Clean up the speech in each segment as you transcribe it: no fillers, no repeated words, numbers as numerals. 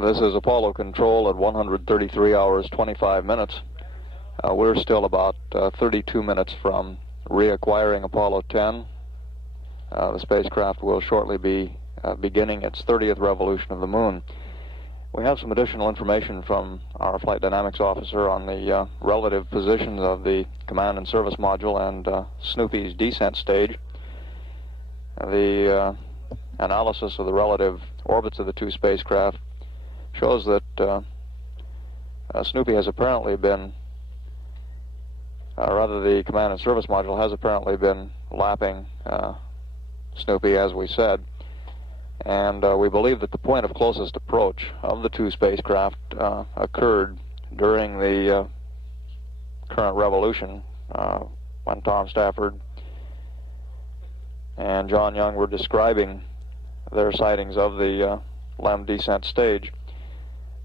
This is Apollo Control at 133 hours 25 minutes. We're still about 32 minutes from reacquiring Apollo 10. The spacecraft will shortly be beginning its 30th revolution of the moon. We have some additional information from our flight dynamics officer on the relative positions of the command and service module and Snoopy's descent stage. The analysis of the relative orbits of the two spacecraft shows that Snoopy has apparently been, rather the command and service module has apparently been lapping Snoopy, as we said. And we believe that the point of closest approach of the two spacecraft occurred during the current revolution when Tom Stafford and John Young were describing their sightings of the LEM descent stage.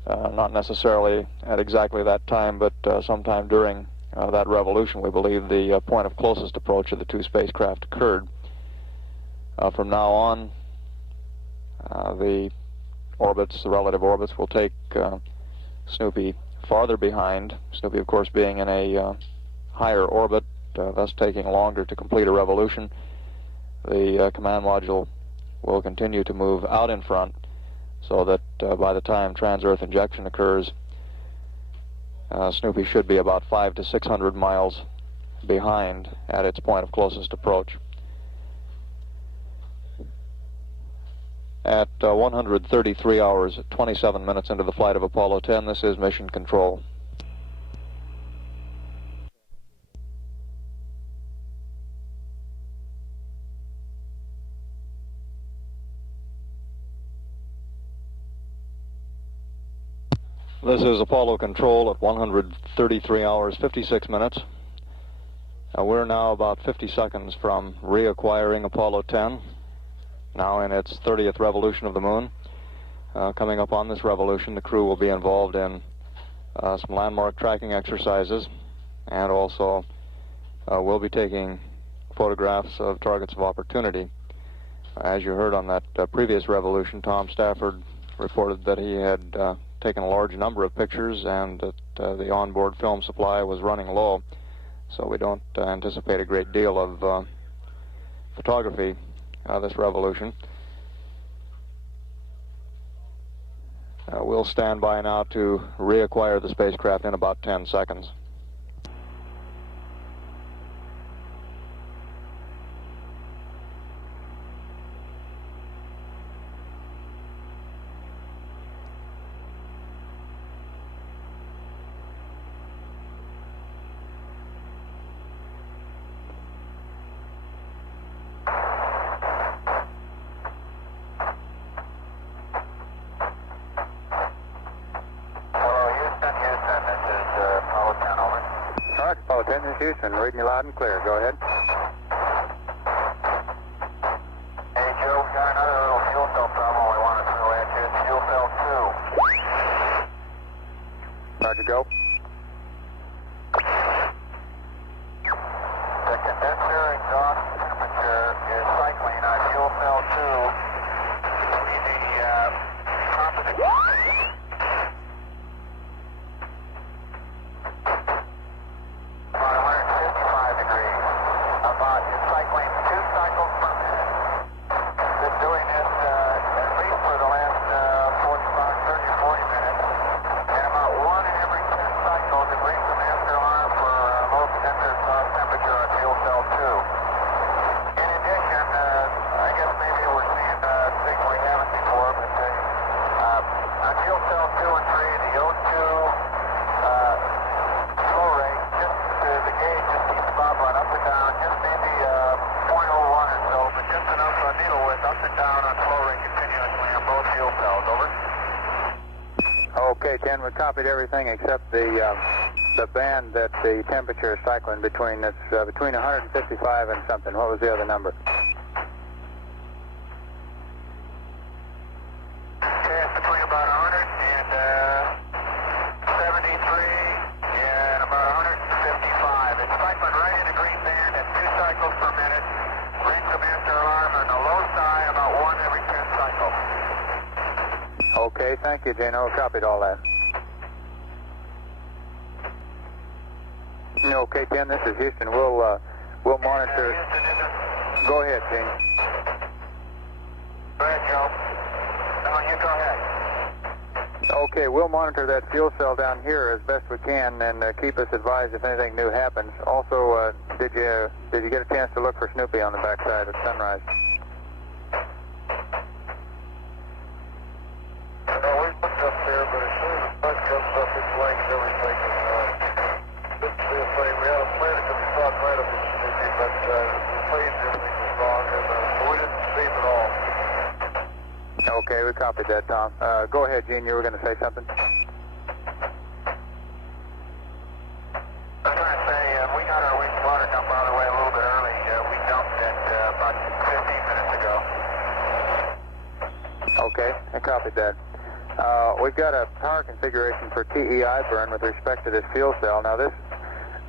Not necessarily at exactly that time, but sometime during that revolution, we believe the point of closest approach of the two spacecraft occurred. From now on, the relative orbits, will take Snoopy farther behind, Snoopy, of course, being in a higher orbit, thus taking longer to complete a revolution. The command module will continue to move out in front, so that by the time trans-Earth injection occurs, Snoopy should be about 500 to 600 miles behind at its point of closest approach. At 133 hours, 27 minutes into the flight of Apollo 10, this is Mission Control. This is Apollo Control at 133 hours, 56 minutes. We're now about 50 seconds from reacquiring Apollo 10, now in its 30th revolution of the moon. Coming up on this revolution, the crew will be involved in some landmark tracking exercises, and also we'll be taking photographs of targets of opportunity. As you heard on that previous revolution, Tom Stafford reported that he had taken a large number of pictures and that the onboard film supply was running low, so we don't anticipate a great deal of photography this revolution. We'll stand by now to reacquire the spacecraft in about 10 seconds. Apollo 10, this is Houston, reading you loud and clear. Go ahead. Hey, Joe, we got another little fuel cell problem we want to throw at you. It's fuel cell 2. Roger, go. The condenser exhaust temperature is cycling on fuel cell 2. We need the composite. Okay, 10, we copied everything except the band that the temperature is cycling between. That's between 155 and something. What was the other number? Okay, it's between about 173 and about 155. It's cycling right in the green band at 2 cycles per minute. Rings of master alarm on the low side, about 1 every 10 cycles. Okay, thank you, Gino. Copied all that. Okay, 10, this is Houston. We'll monitor. Go ahead, Gene. Go ahead, Joe. No, you go ahead. Okay, we'll monitor that fuel cell down here as best we can and keep us advised if anything new happens. Also, did you get a chance to look for Snoopy on the backside at sunrise? No, we looked up there, but as soon as the sun comes up, it blanks everything. We had a plan because we saw it right up in Snoopy, but the phase everything was wrong, and so we didn't see it at all. Okay, we copied that, Tom. Go ahead, Gene. You were going to say something? I was going to say, we got our wastewater dump out of the way a little bit early. We dumped it about 15 minutes ago. Okay, I copied that. We've got a power configuration for TEI burn with respect to this fuel cell. Now this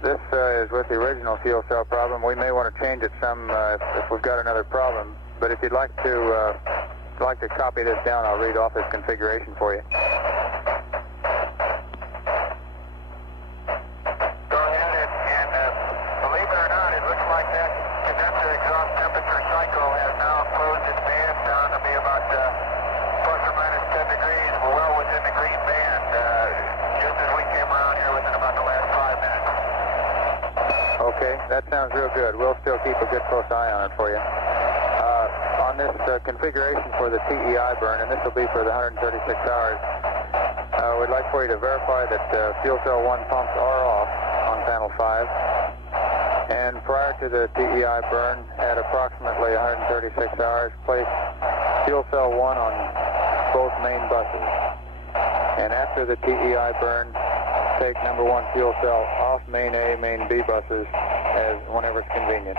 is with the original fuel cell problem. We may want to change it some if we've got another problem. But if you'd like to copy this down, I'll read off this configuration for you. Go ahead, and believe it or not, it looks like that condenser exhaust temperature cycle has now closed its band down to be about plus or minus 10 degrees. We're well within the green band, just as we came around here within about the last 5 minutes. Okay, that sounds real good. We'll still keep a good close eye on it for you. On this configuration for the TEI burn, and this will be for the 136 hours, we'd like for you to verify that fuel cell 1 pumps are off on panel 5. And prior to the TEI burn, at approximately 136 hours, place fuel cell 1 on both main buses. And after the TEI burn, take number 1 fuel cell off main A, main B buses as whenever it's convenient.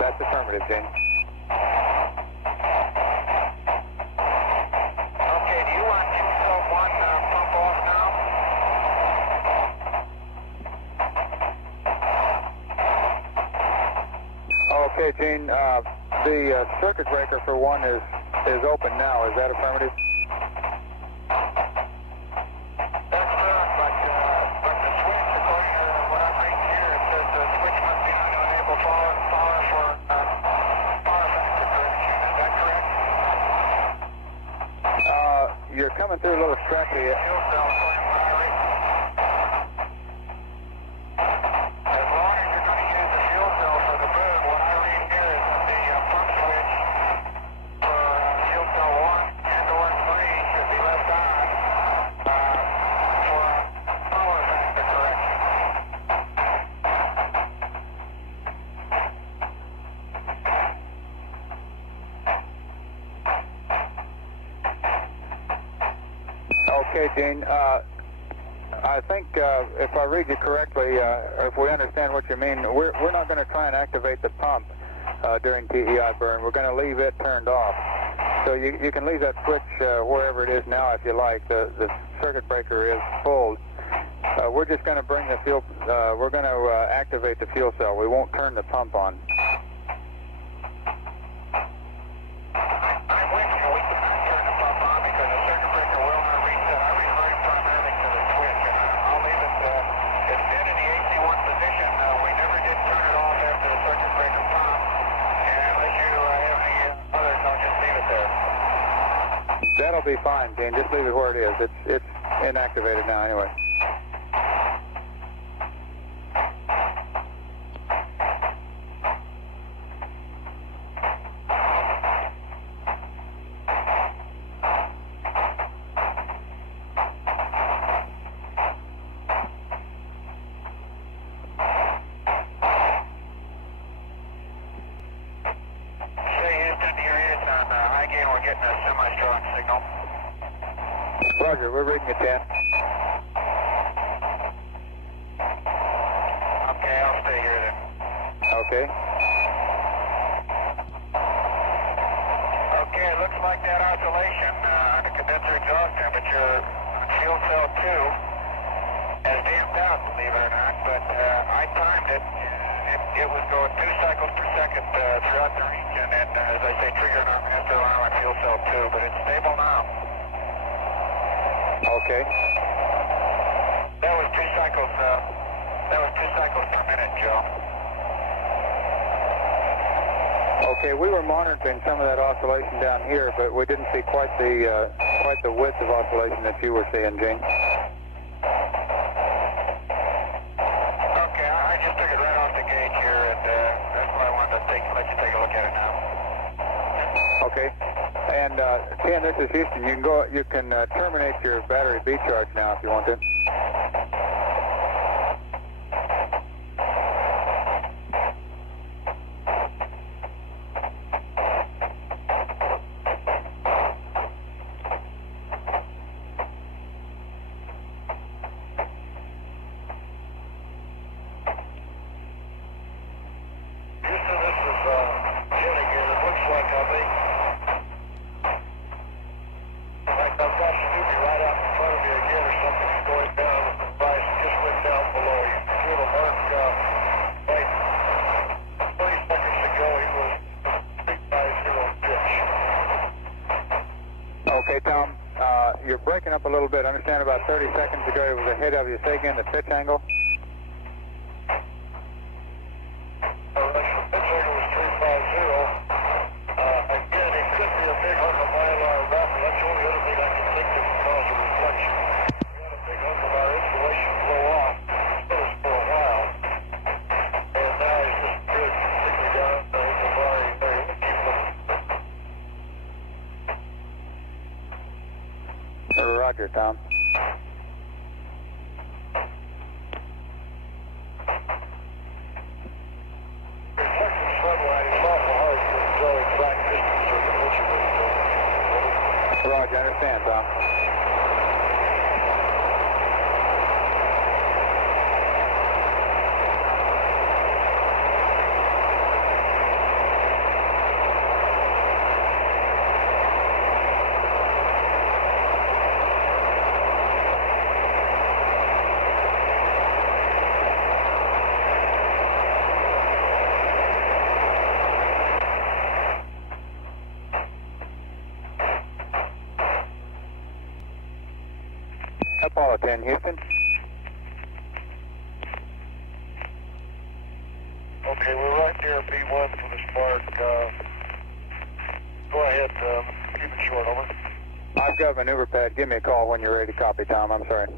That's affirmative, Jane. Okay, do you want fuel cell 1 pump off now? Okay, Gene, the circuit breaker for 1 is open now. Is that affirmative? That's correct, but the switch, according to what I'm reading here, it says the switch must be on unable power for power factor correction. Is that correct? You're coming through a little scratchy. Fuel cell, according to what I read. As long as you're going to use the fuel cell for the burn, what I read here is that the pump switch for fuel cell 1 and or 3 should be left on for power factor correction. Okay, Gene. I think if I read you correctly, if we understand what you mean, we're not going to try and activate the pump during TEI burn. We're going to leave it turned off. So you can leave that switch wherever it is now if you like. The circuit breaker is full. We're just going to bring the fuel. We're going to activate the fuel cell. We won't turn the pump on. I'm with you. We cannot turn the pump on because the circuit breaker will not reset. I refer primarily to the switch, and I'll leave it. It's dead in the AC1 position. We never did turn it off after the circuit breaker popped. And unless you have any others, I'll just leave it there. That'll be fine, Gene. Just leave it where it is. It's inactivated now anyway. We're getting a semi-strong signal. Roger, we're reading at 10. Okay, I'll stay here then. Okay. Okay, it looks like that oscillation on the condenser exhaust temperature fuel cell 2 has damped out, believe it or not, but I timed it. It was going 2 cycles per second throughout the region, and as I say, trigger after alarm on fuel cell 2, but it's stable now. Okay. That was 2 cycles. That was 2 cycles per minute, Joe. Okay, we were monitoring some of that oscillation down here, but we didn't see quite the width of oscillation that you were seeing, Gene. Okay, I just took it right off the gauge here, and that's why I wanted to let you take a look at it now. Okay. And Ken, this is Houston. You can terminate your battery B charge now if you want to. Okay, Tom, you're breaking up a little bit. I understand about 30 seconds ago it was ahead of you. Say again the pitch angle. The pitch angle was 350. Again, it could be a big hunk of mylar wrapper. That's the only other thing I can think that would cause a reflection. We had a big hunk of our insulation blow off. It was for a while. And now it's just good, particularly down in the bar area. Roger, Tom. Roger, I understand, Tom. Apollo 10, Houston. Okay, we're right near B1 for the spark. Go ahead, keep it short, over. I've got a maneuver pad. Give me a call when you're ready to copy, Tom. I'm sorry.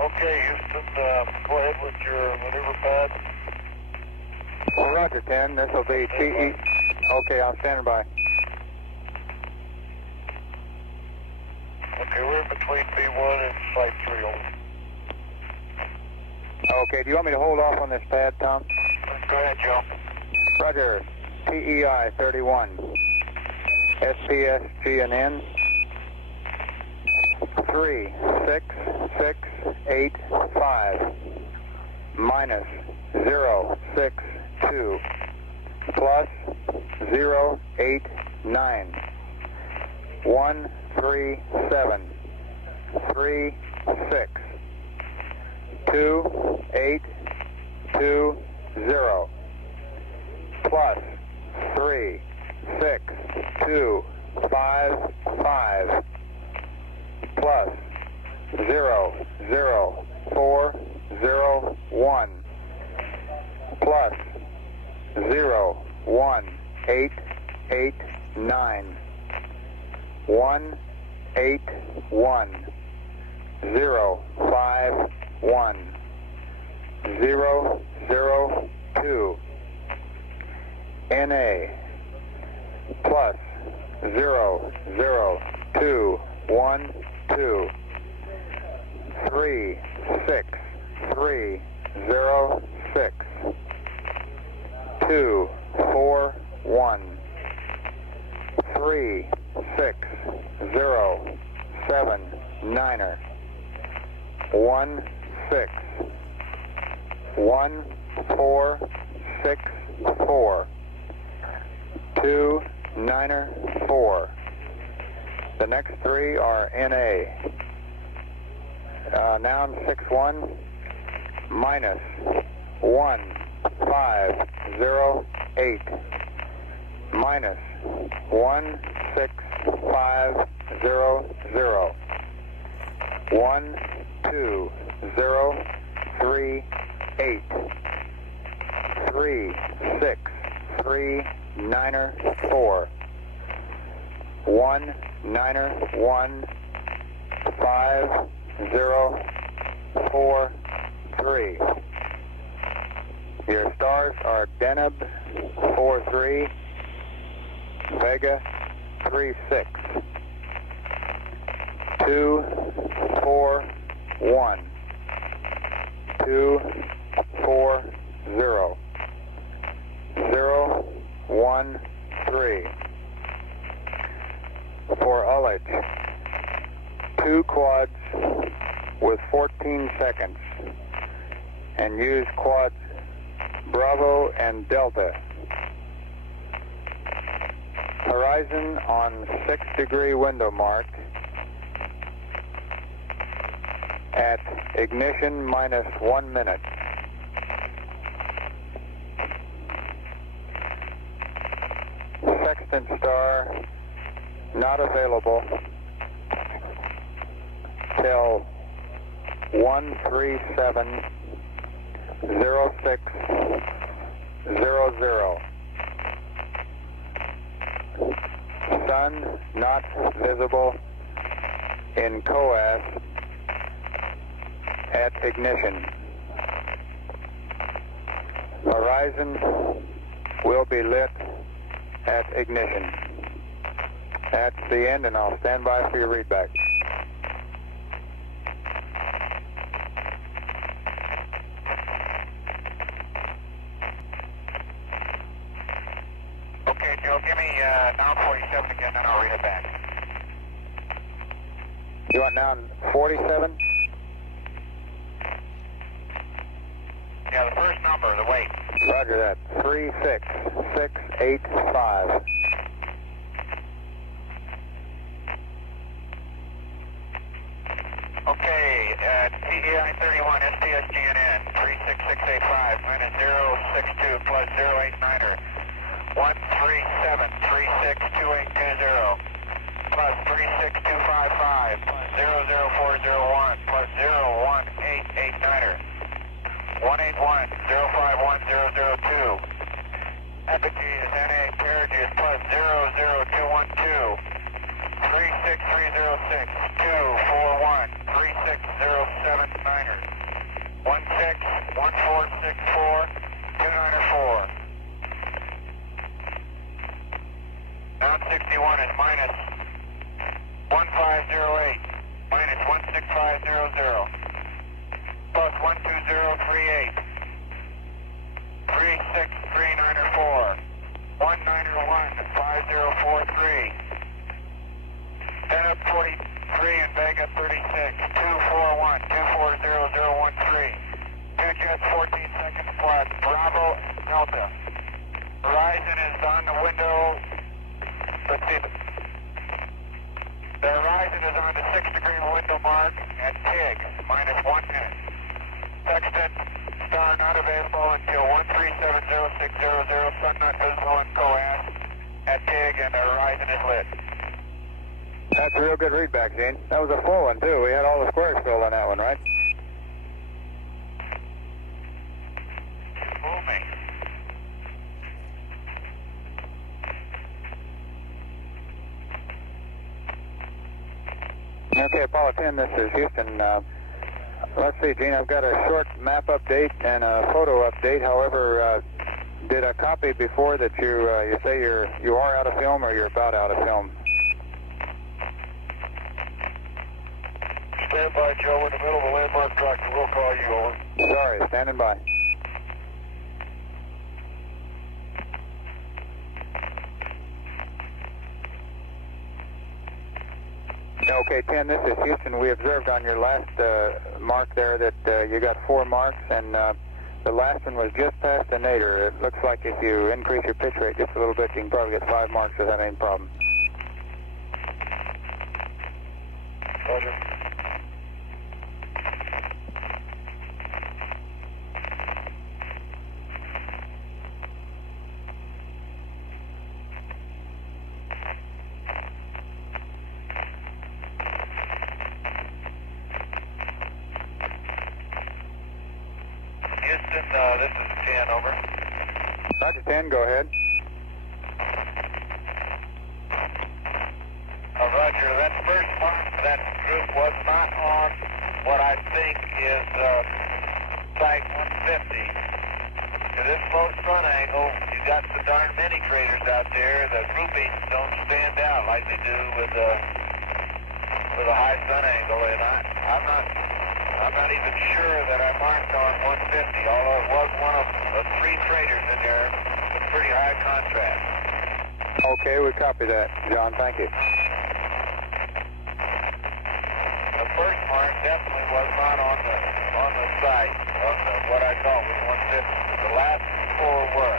Okay, Houston, go ahead with your maneuver pad. Well, Roger, 10. This will be TE. Okay, I'm standing by. Okay, we're in between B1 and Flight 3, over. Okay, do you want me to hold off on this pad, Tom? Go ahead, Joe. Roger. TEI 31. SPS GNN 36685 minus 062 plus 089 137 36 2820 plus 3625 plus 00401 plus 01889 181 051 002 NA plus 0021 2, 3, 6, 3, 0, 6, 2, 4, 1, 3, 6, 0, 7, 9er, 1, 6, 1, 4, 6, 4, 2, 9er, 4. The next three are NA. Now I'm 6-1, minus 1, 5, 0, 8, minus 1, 6, 5, 0, 0, 1, 2, 0, 3, 8, 3, 6, 3, 9er, 4, 1, 9er, 1, 5, 0, 4, 3. Your stars are Deneb 4-3, Vega 3-6, 2, 4, 1, 2, 4, 0, 0, 1, 3. For ullage, 2 quads with 14 seconds, and use quads Bravo and Delta. Horizon on 6-degree window mark at ignition minus 1 minute. Sextant star not available till 137 06 00. Sun not visible in COAS at ignition. Horizon will be lit at ignition. That's the end, and I'll stand by for your readback. Okay, Joe, give me now 47 again, and I'll read it back. You want now 47? Yeah, the first number, the weight. Roger that. 36685. Okay, TEI 31, STS-GNN, 36685, minus 062 plus 089er, 137362820, plus 36255, plus 00401, plus 01889er, 181051002. Epic is NA, carriage is plus 00212. 36306, 241, 36079er, 161464, 294. Down 61 is minus 1508, minus 16500, plus 12038, 36394, 1915043. Deneb 43 and Vega 36, 241, 240013. 2 jets, 14 seconds flat. Bravo, Delta. Horizon is on the window. Let's see. The horizon is on the 6-degree window mark at TIG, minus 1 minute. Sextant star not available until 1370600. Sun not visible in COAS at TIG, and the horizon is lit. That's a real good readback, Gene. That was a full one, too. We had all the squares filled on that one, right? Fool me. Okay, Apollo 10, this is Houston. Let's see, Gene, I've got a short map update and a photo update. However, did I copy before that you say you are out of film or you're about out of film? Stand by, Joe. We're in the middle of a landmark tractor. We'll call you, over. Sorry, standing by. Okay, 10, this is Houston. We observed on your last mark there that you got 4 marks, and the last one was just past the nadir. It looks like if you increase your pitch rate just a little bit, you can probably get 5 marks without any problem. Roger. Houston, this is 10, over. Roger, 10, go ahead. Roger, that first mark, that group was not on what I think is site 150. To this low sun angle, you got so darn many craters out there, the groupings don't stand out like they do with a high sun angle, and I'm not even sure that I marked on 150, although it was one of the 3 craters in there with pretty high contrast. Okay, we copy that, John. Thank you. The first mark definitely was not on the site of what I thought was 150. The last 4 were.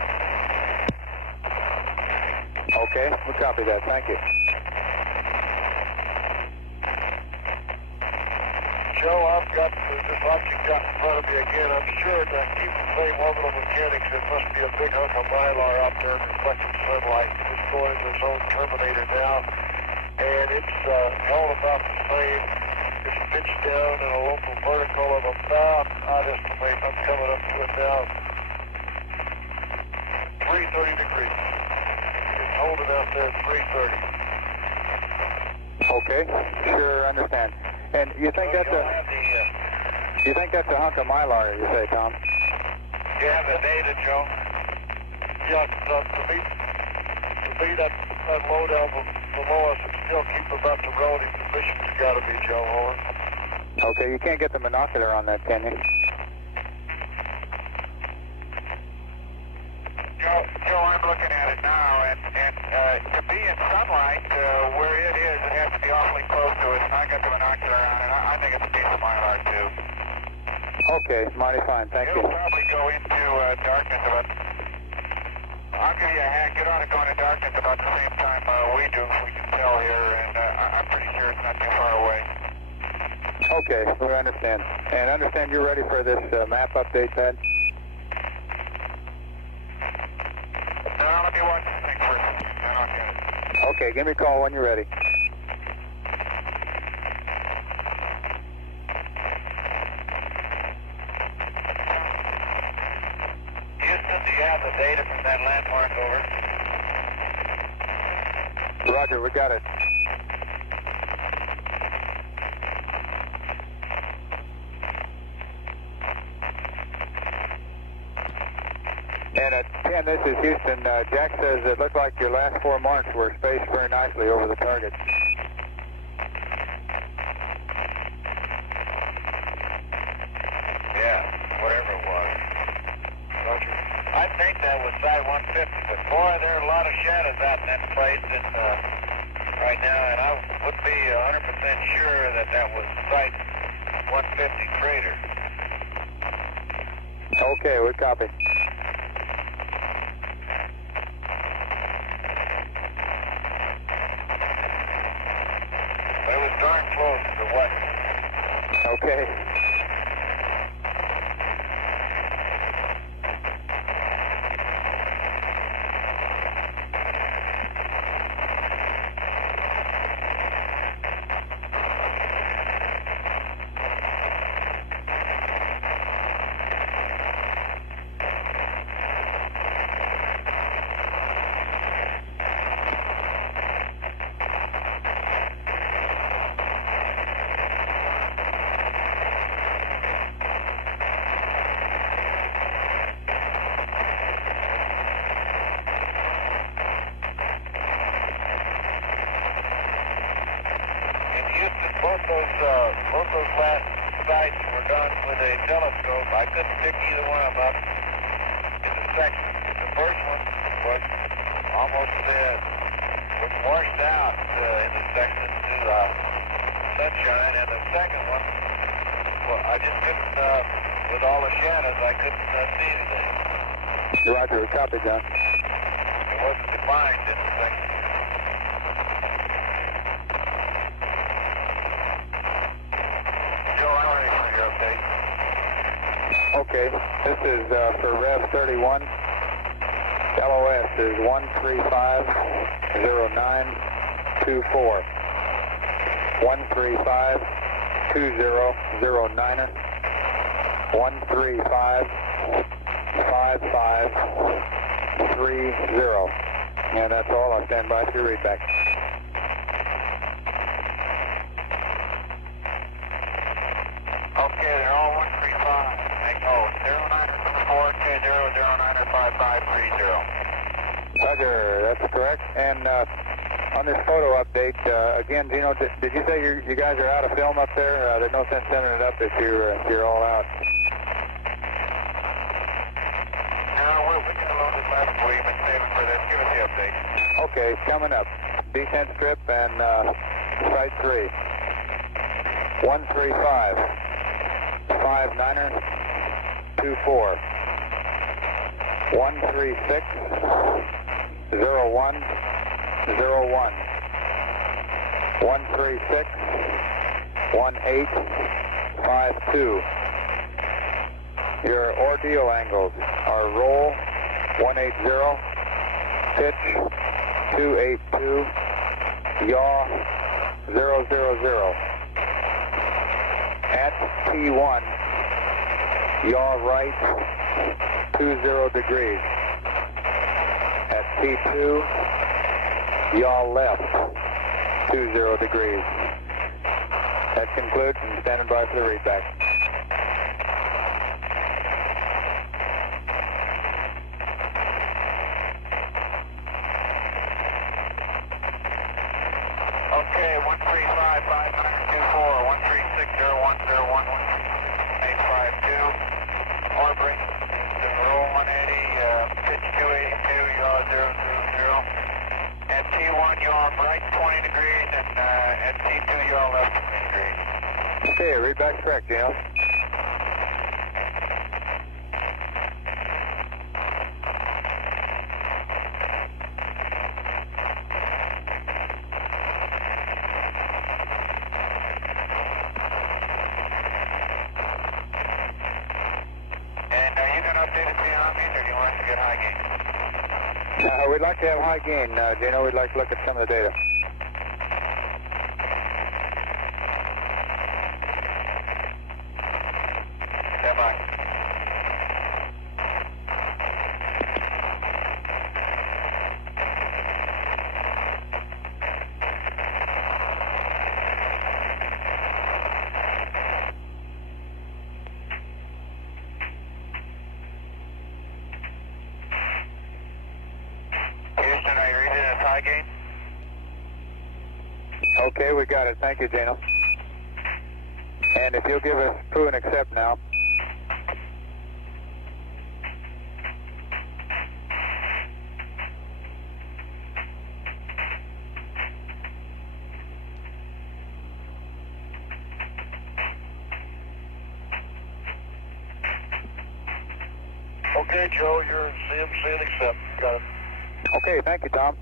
Okay, we copy that. Thank you. Joe, I've got, just like you got in front of me again, I'm sure that keep the same orbital mechanics. There must be a big hunk of mylar out there reflecting sunlight. It's going to its own terminator now, and it's all about the same. It's pitched down in a local vertical of about, I'd estimate, I'm coming up to it now, 330 degrees. It's holding out there at 330. Okay, sure, understand. And you think that's a hunk of mylar, you say, Tom? You have the data, Joe? Yeah, to me that low down below us and still keep about the relative position it's got to be, Joe, over. Okay, you can't get the monocular on that, can you? Joe, I'm looking at it now, and to be in sunlight where it is, it has to be awfully close to it, and I got the binocular on it. I think it's a piece of mylar, too. Okay, mighty fine, thank you. It'll probably go into darkness about, I'll give you a hack. It ought to go into darkness about the same time we do, if we can tell here, and I'm pretty sure it's not too far away. Okay, we understand. And understand you're ready for this map update, Ted? Now, let me watch this thing first, then I'll get it. Okay, give me a call when you're ready. Houston, do you have the data from that landmark, over? Roger, we got it. And at 10, this is Houston. Jack says it looked like your last 4 marks were spaced very nicely over the target. Yeah, whatever it was. Roger. I think that was site 150, but boy, there are a lot of shadows out in that place right now, and I would be 100% sure that that was site 150 crater. Okay, we copy. It was darn close to what? Okay. both those last sights were done with a telescope. I couldn't pick either one of them up in the section. The first one was almost was washed out in the section to sunshine, and the second one, well, I just couldn't, with all the shadows, I couldn't see anything. Roger, copy, John. It wasn't defined in the section. Joe, I'm ready for your update. Okay, this is for Rev 31. LOS is 1350924. 1352009er. 1355530. And that's all. I'll stand by for your readback. Okay, they're all 135. Oh, 092420095530. Roger, that's correct. And on this photo update, again, Gino, did you say you guys are out of film up there? There's no sense sending it up if you're all out. No, we can load this last for you, but save it for this. Give us the update. Okay, coming up. Descent strip and site 3. 13559er 24. 1360101. 1361852. Your ordeal angles are roll 180, pitch 282, yaw 000. At T1, yaw right 20 degrees. At T2, yaw left 20 degrees. That concludes, and standing by for the readback. Okay, 1355924, 13601011852. Orbital, roll 180, pitch 282, yaw 000. At T1, yaw right 20 degrees, and at T2, yaw left 20 degrees. Okay, readback's correct, Gino. And are you going to update it beyond me, or do you want us to get high gain? We'd like to have high gain, Gino. We'd like to look at some of the data. Stand by. Houston, are you reading as high gain? Okay, we got it. Thank you, Gino. And if you'll give us true and accept now. Okay, Joe, you're CMC and accept. Got it. Okay, thank you, Tom.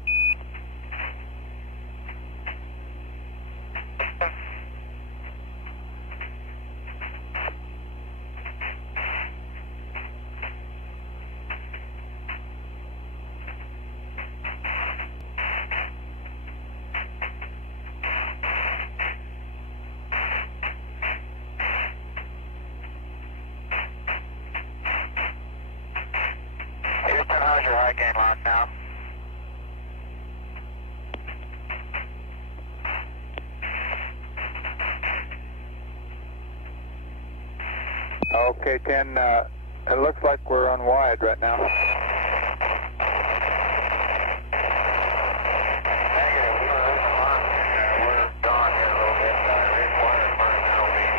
Houston, how's your high gain lock now? Okay, 10, it looks like we're on wide right now. Negative, we were losing line. We're gone here a little bit. Required running LV.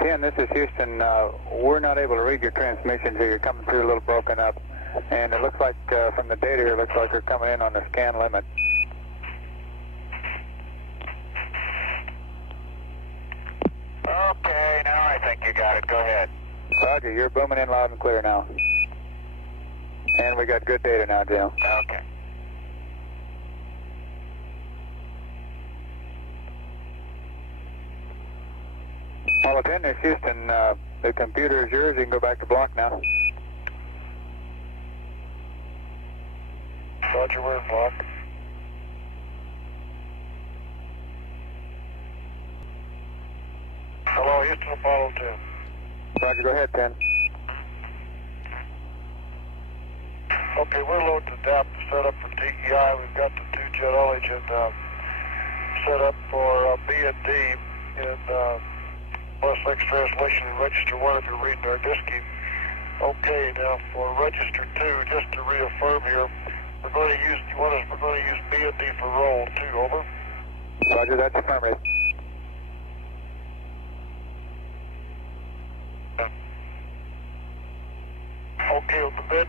10, this is Houston. We're not able to read your transmissions here. You're coming through a little broken up. And it looks like, from the data here, it looks like you're coming in on the scan limit. Okay, now I think you got it. Go ahead. Roger, you're booming in loud and clear now. And we got good data now, Jim. Okay. Apollo 10, this is Houston. The computer is yours. You can go back to block now. Roger, we're in block. Hello, Houston, Apollo 10. Roger, go ahead, 10. Okay, we're loaded to DAP to set up for TEI. We've got the 2-jet ullage and set up for B&D in West X translation and register 1 if you're reading our disk keep. Okay, now for register 2, just to reaffirm here, we're going to use B&D for roll 2, over. Roger, that's affirmative. Okay, with the bid,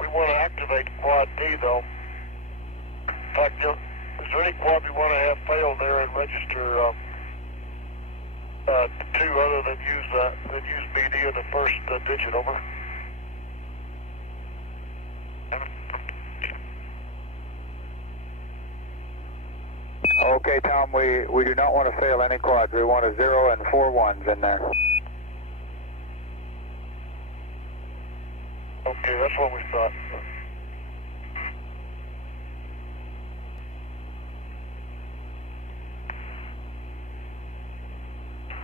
we want to activate quad D though. In fact, is there any quad we want to have failed there and register 2 other than use BD in the first digit, over? Okay, Tom, we do not want to fail any quads. We want a 0 and 4 1s in there. Okay, that's what we thought.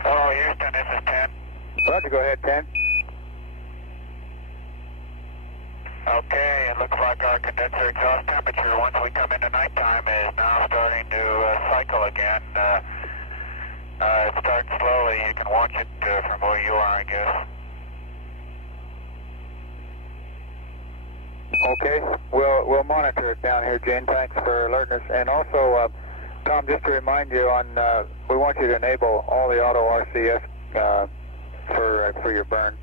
Hello, Houston, this is 10. Roger, go ahead, 10. Okay, it looks like our condenser exhaust temperature, once we come into nighttime, is now starting to cycle again. It starts slowly. You can watch it from where you are, I guess. Okay, we'll monitor it down here, Jane. Thanks for alerting us. And also, Tom, just to remind you, we want you to enable all the auto RCS for your burn.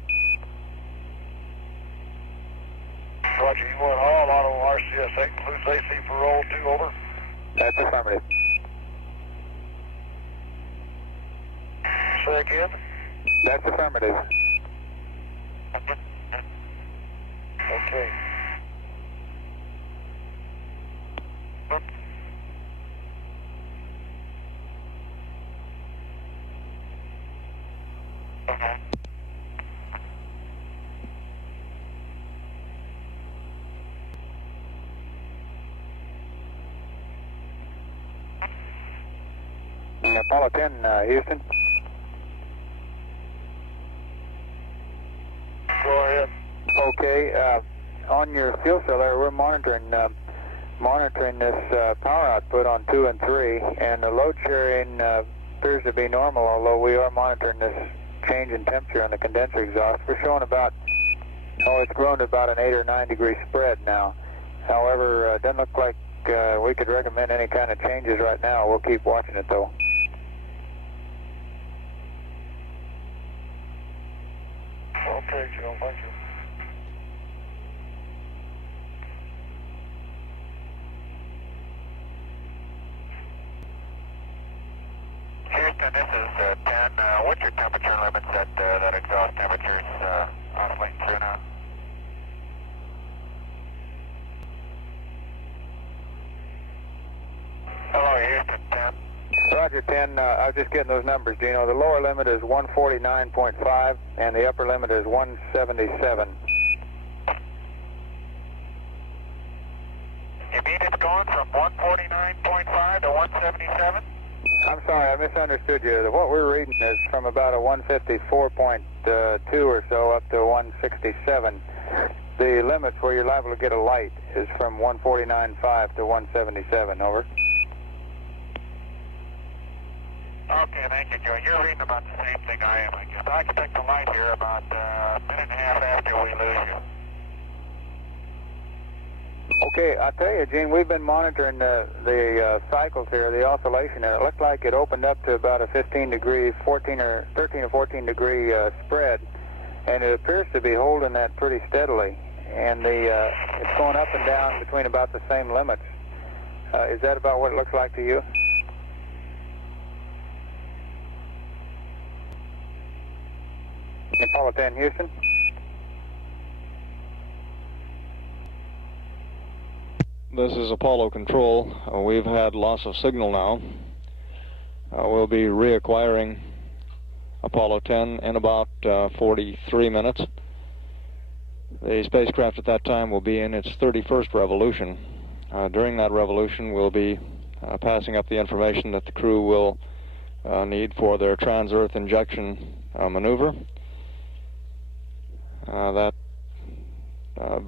Roger, you want all auto RCS, that includes AC for roll 2, over? That's affirmative. Say again? That's affirmative. Okay. Apollo 10, Houston. Go ahead. Okay, on your fuel cell there, we're monitoring this power output on 2 and 3, and the load sharing appears to be normal, although we are monitoring this change in temperature on the condenser exhaust. We're showing about, it's grown to about an 8 or 9 degree spread now. However, it doesn't look like we could recommend any kind of changes right now. We'll keep watching it though. Okay, Joe, thank you. Houston, this is 10. What's your temperature limits that exhaust temperature is oscillating through now? Hello, Houston, 10. Roger, 10. I was just getting those numbers. Do you know the lower limit is 149.5 and the upper limit is 177. You mean it's going from 149.5 to 177? I'm sorry, I misunderstood you. What we're reading is from about a 154.2 or so up to 167. The limits where you're liable to get a light is from 149.5 to 177. Over. Okay, thank you, Joe. You're reading about the same thing I am, I guess. I expect a light here about a minute and a half after we lose Okay, I'll tell you, Gene, we've been monitoring the cycles here, the oscillation, and it looked like it opened up to about a 13 or 14 degree spread, and it appears to be holding that pretty steadily, and it's going up and down between about the same limits. Is that about what it looks like to you? Apollo 10, Houston. This is Apollo Control. We've had loss of signal now. We'll be reacquiring Apollo 10 in about 43 minutes. The spacecraft at that time will be in its 31st revolution. During that revolution, we'll be passing up the information that the crew will need for their trans-Earth injection maneuver. That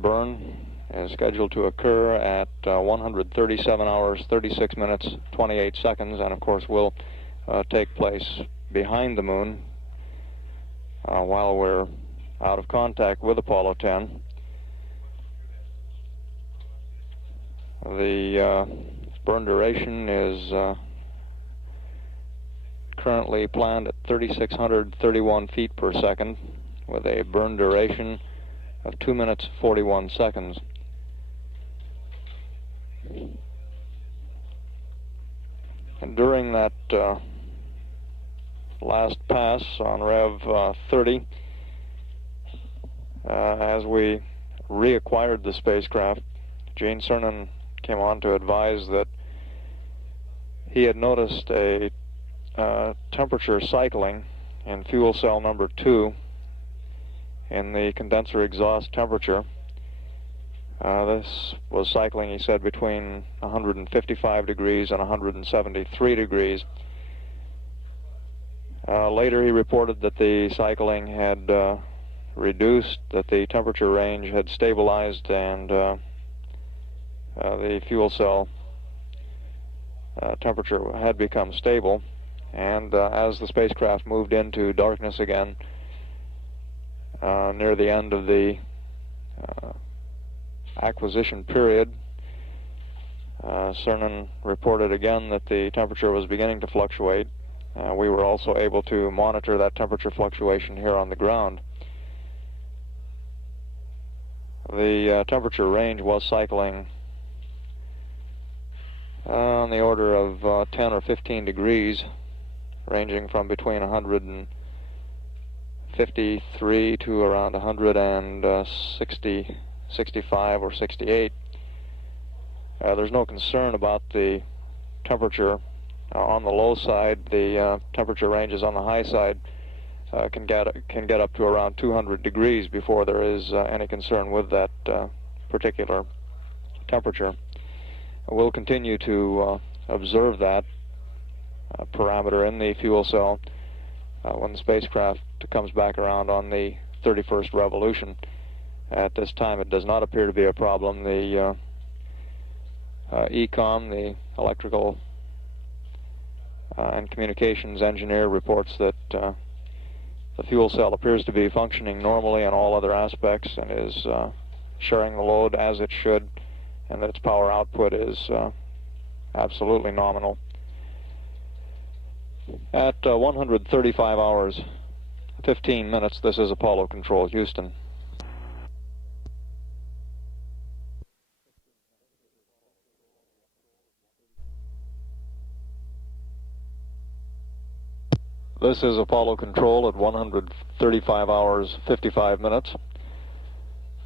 burn is scheduled to occur at 137 hours, 36 minutes, 28 seconds, and of course will take place behind the moon while we're out of contact with Apollo 10. The burn duration is currently planned at 3,631 feet per second, with a burn duration of 2 minutes 41 seconds. And during that last pass on Rev 30, as we reacquired the spacecraft, Gene Cernan came on to advise that he had noticed a temperature cycling in fuel cell number 2 in the condenser exhaust temperature. This was cycling, he said, between 155 degrees and 173 degrees. Later he reported that the cycling had reduced, that the temperature range had stabilized, and the fuel cell temperature had become stable. And as the spacecraft moved into darkness again, near the end of the acquisition period, Cernan reported again that the temperature was beginning to fluctuate. We were also able to monitor that temperature fluctuation here on the ground. The temperature range was cycling on the order of 10 or 15 degrees, ranging from between 153 to around 160, 65 or 68. There's no concern about the temperature on the low side. The temperature ranges on the high side can get up to around 200 degrees before there is any concern with that particular temperature. We'll continue to observe that parameter in the fuel cell when the spacecraft comes back around on the 31st revolution. At this time, it does not appear to be a problem. The ECOM, the electrical and communications engineer, reports that the fuel cell appears to be functioning normally in all other aspects and is sharing the load as it should, and that its power output is absolutely nominal. At 135 hours, 15 minutes, this is Apollo Control, Houston. This is Apollo Control at 135 hours, 55 minutes.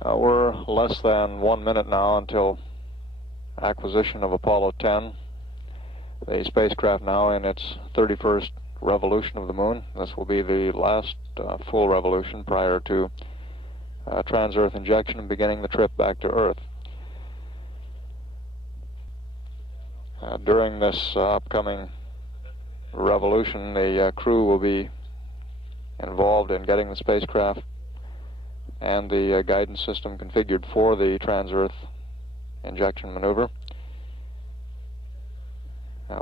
We're less than 1 minute now until acquisition of Apollo 10. The spacecraft now in its 31st revolution of the moon. This will be the last full revolution prior to trans-Earth injection and beginning the trip back to Earth. During this upcoming revolution, the crew will be involved in getting the spacecraft and the guidance system configured for the trans-Earth injection maneuver.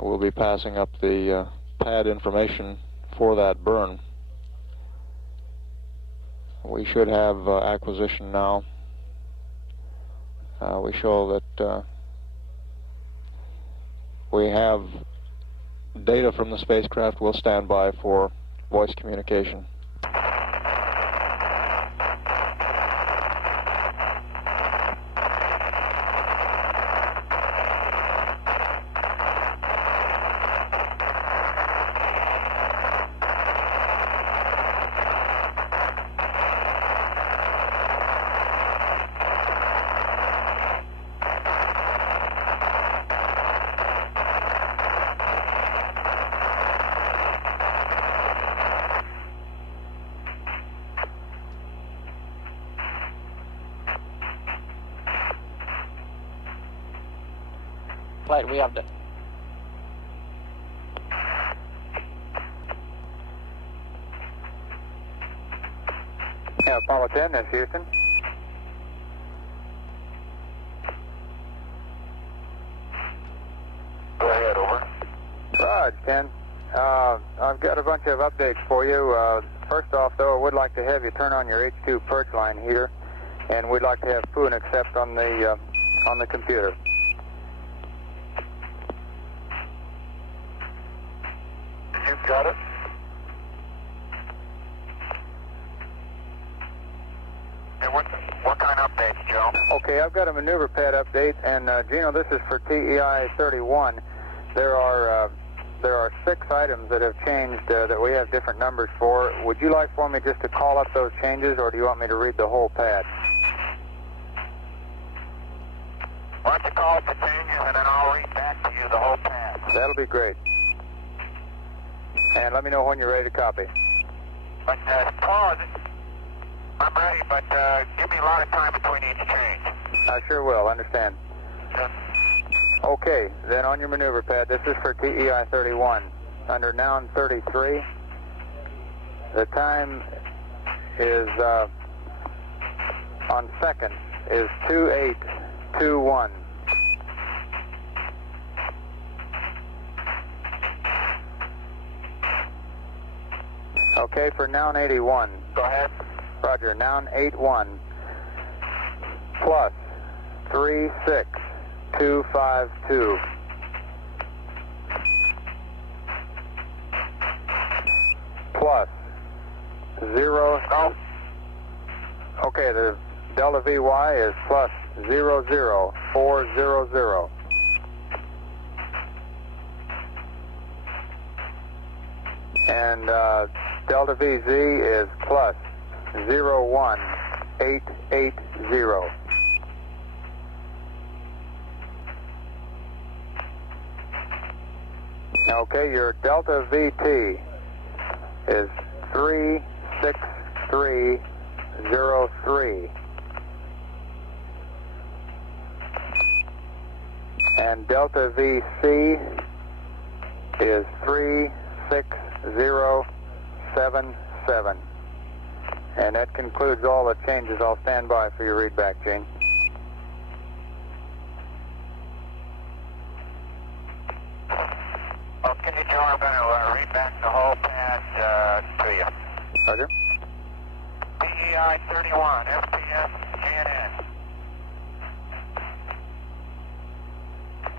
We'll be passing up the pad information for that burn. We should have acquisition now We show that we have data from the spacecraft. We'll stand by for voice communication. Flight, we have the... Yeah, Apollo 10, this is Houston. Go ahead, over. Raj, 10. I've got a bunch of updates for you. First off, though, I would like to have you turn on your H2 purge line heater, and we'd like to have Poo and accept on the computer. You've got it. And what kind of updates, Joe? Okay, I've got a maneuver pad update, and Gino, this is for TEI 31. There are 6 items that have changed that we have different numbers for. Would you like for me just to call up those changes, or do you want me to read the whole pad? Why don't you call up the changes, and then I'll read back to you the whole pad. That'll be great. And let me know when you're ready to copy. But, Paul, I'm ready, but give me a lot of time between each change. I sure will, understand. Okay, then on your maneuver pad, this is for TEI 31. Under noun 33, the time is, on seconds, is 2821. Okay, for noun 81. Go ahead. Roger, noun 81 plus 36252 plus 0. No. Okay, the delta VY is plus 00400. And delta VZ is plus 01880. Okay, your delta VT is 36303. And delta VC is 36077. And that concludes all the changes. I'll stand by for your readback, Gene. Okay, Joe, I'm going to read back the whole pad to you. Roger. PEI 31, FPS, GNN.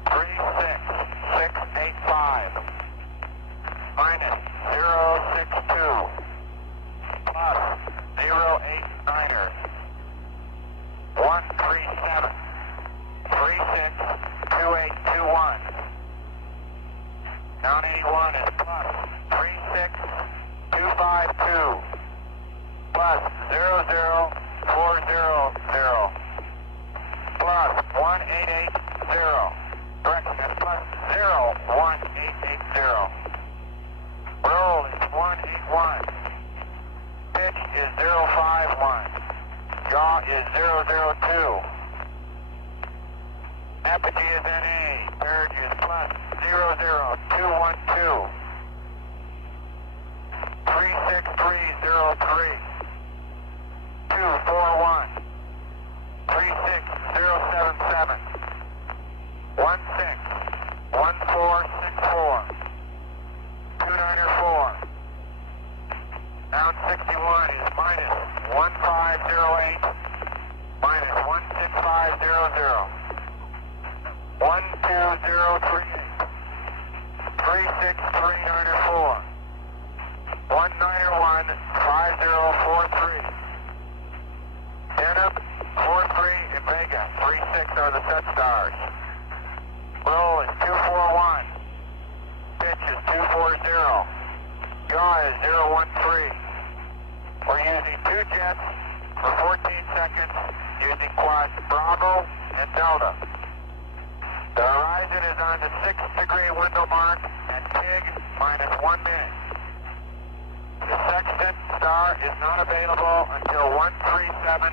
36685 minus 062 plus 089er 137 362821. Down 81 is plus 36252 plus 00400 plus 1880. Correction, that's plus 01880. Roll is 181. Pitch is 051. Yaw is 002. Apogee is NA. Purge is plus 00212. 36303. 241. 36077. 161464. 294. Down 61 is minus 1508 minus 16500. 36394. 191 5043. Denham 43 and Vega 36 are the set stars. Roll is 241. Pitch is 240. Yaw is 013. We're using 2 jets for 14 seconds using quads Bravo and Delta. The horizon is on the 6-degree window mark and TIG minus 1 minute. The sextant star is not available until 137-0600.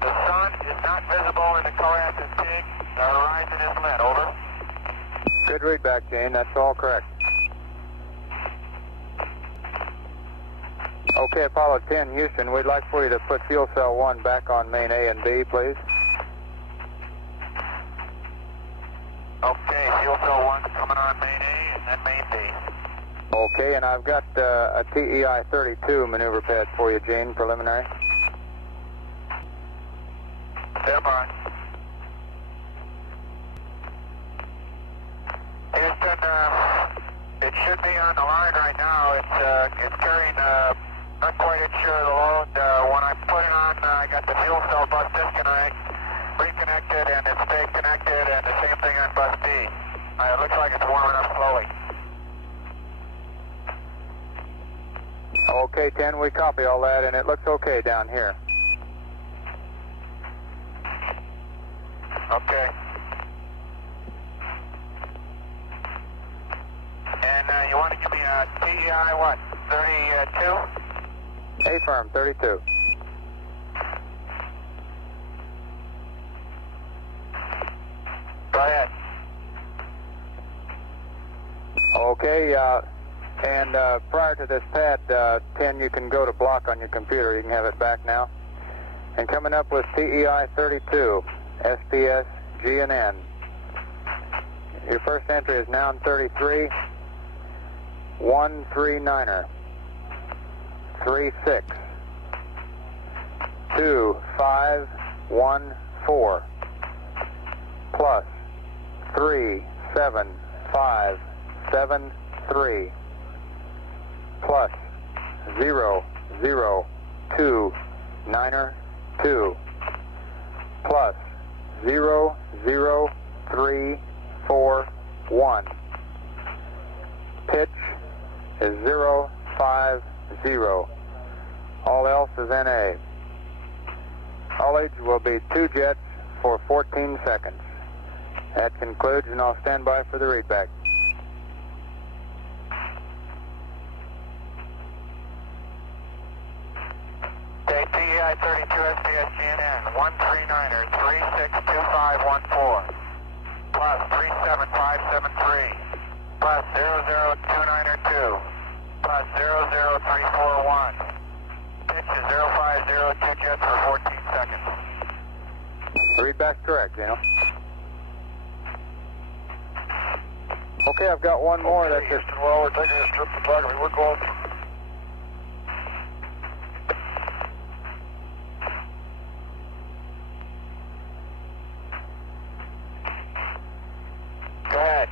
The sun is not visible in the COAS and TIG. The horizon is lit. Over. Good read back, Jane. That's all correct. Okay, Apollo 10, Houston, we'd like for you to put fuel cell 1 back on main A and B, please. Okay, fuel cell 1's coming on main A and then main B. Okay, and I've got a TEI 32 maneuver pad for you, Jane, preliminary. Stand by. Houston, it should be on the line right now. It's carrying, not quite sure of the load. When I put it on, I got the fuel cell bus disconnect, reconnected, and it stayed connected, and the same thing on bus B. It looks like it's warming up slowly. Okay, 10, we copy all that, and it looks okay down here. Okay. And you want to give me a TEI, what, 32? A-firm, 32. Go ahead. Okay, and prior to this pad, 10, you can go to block on your computer. You can have it back now. And coming up with TEI 32, SPS, G and N. Your first entry is noun 33, 139er, 36, 2514, plus 37573, plus 0029er 2, plus 00341. Pitch is 050. All else is NA. Haulage will be 2 jets for 14 seconds. That concludes, and I'll stand by for the readback. Okay, TEI 32 SPS GNN, 139er, 362514, plus 37573, plus 0029er 2, plus 00341. Pitch is 050, 2 jets for 14 seconds. Readback's correct, Gino. Okay, I've got one more. Okay, That's just... Houston, well, we're taking this trip photography. We're going... Go ahead.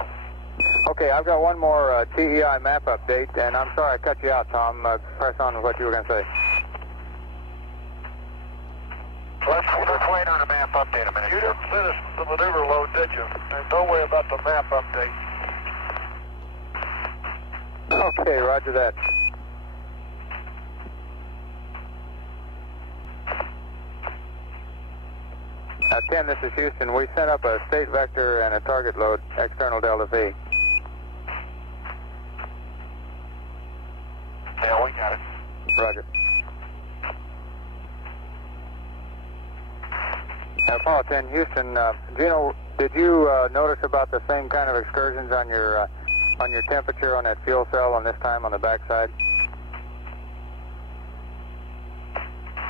Okay, I've got one more TEI map update, and I'm sorry I cut you out, Tom. Press on with what you were going to say. Let's wait on a map update a minute. You didn't finish the maneuver load, did you? And don't worry about the map update. Okay, roger that. Now, 10, this is Houston. We sent up a state vector and a target load, external Delta V. Yeah, we got it. Roger. Apollo 10, Houston. Gino, did you notice about the same kind of excursions on your temperature on that fuel cell, and this time on the backside?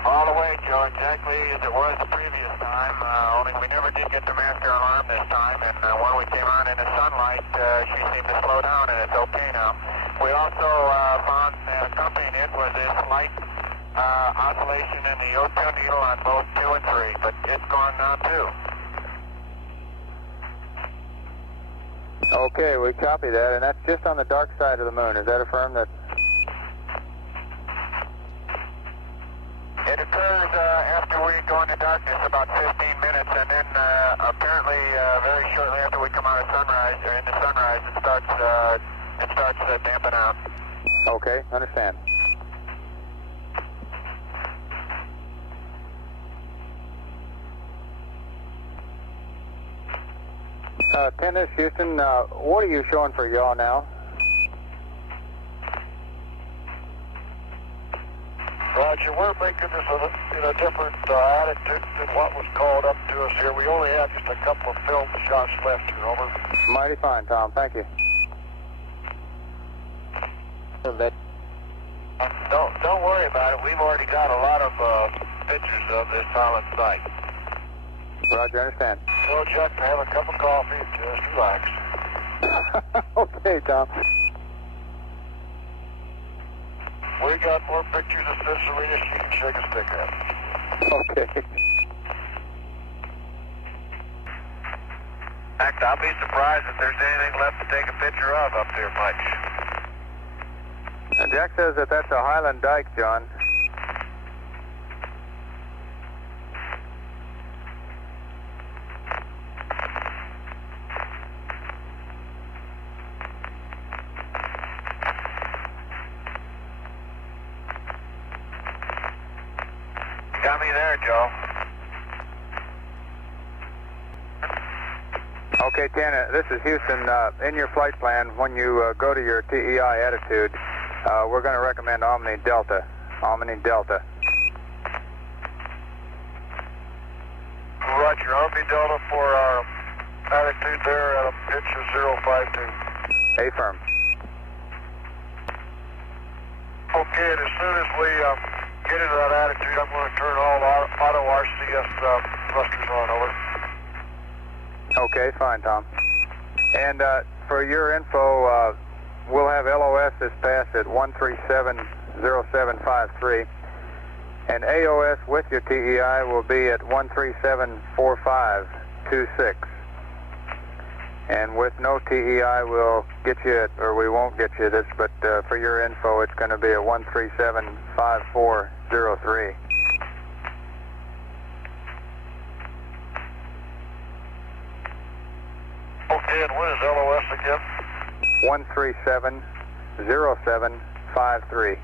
All the way, Joe, exactly as it was the previous time, only we never did get the master alarm this time, and when we came on in the sunlight, she seemed to slow down, and it's okay now. We also found that accompanying it was this light oscillation in the O2 needle on both 2 and 3, but it's gone now too. Okay, we copy that, and that's just on the dark side of the moon. Is that affirmed? That it occurs after we go into darkness, about 15 minutes, and then apparently very shortly after we come out of sunrise, or into sunrise, it starts to dampen out. okay, understand. Ken, this is Houston. What are you showing for yaw now? Roger, we're making this in a different attitude than what was called up to us here. We only have just a couple of film shots left here, over. Mighty fine, Tom. Thank you. Don't worry about it. We've already got a lot of pictures of this solid site. Roger, understand. Tell Chuck to have a cup of coffee and just relax. Okay, Tom. We got more pictures of this arena she can shake a stick at. Okay. In fact, I'll be surprised if there's anything left to take a picture of up there much. Jack says that that's a Highland dike, John. Got me there, Joe. Okay, Ken, this is Houston. In your flight plan, when you go to your TEI attitude, we're going to recommend Omni Delta. Omni Delta. Roger, Omni Delta for our attitude there at a pitch of 052. Affirm. Okay, and as soon as we get into that attitude, I'm going to turn all auto RCS thrusters on, over. Okay, fine, Tom. And for your info, we'll have LOS this pass at 1370753, and AOS with your TEI will be at 1374526. And with no TEI, we'll get you at, or we won't get you this, but for your info, it's going to be at 1375403. Okay, and what is LOS again? 1370753.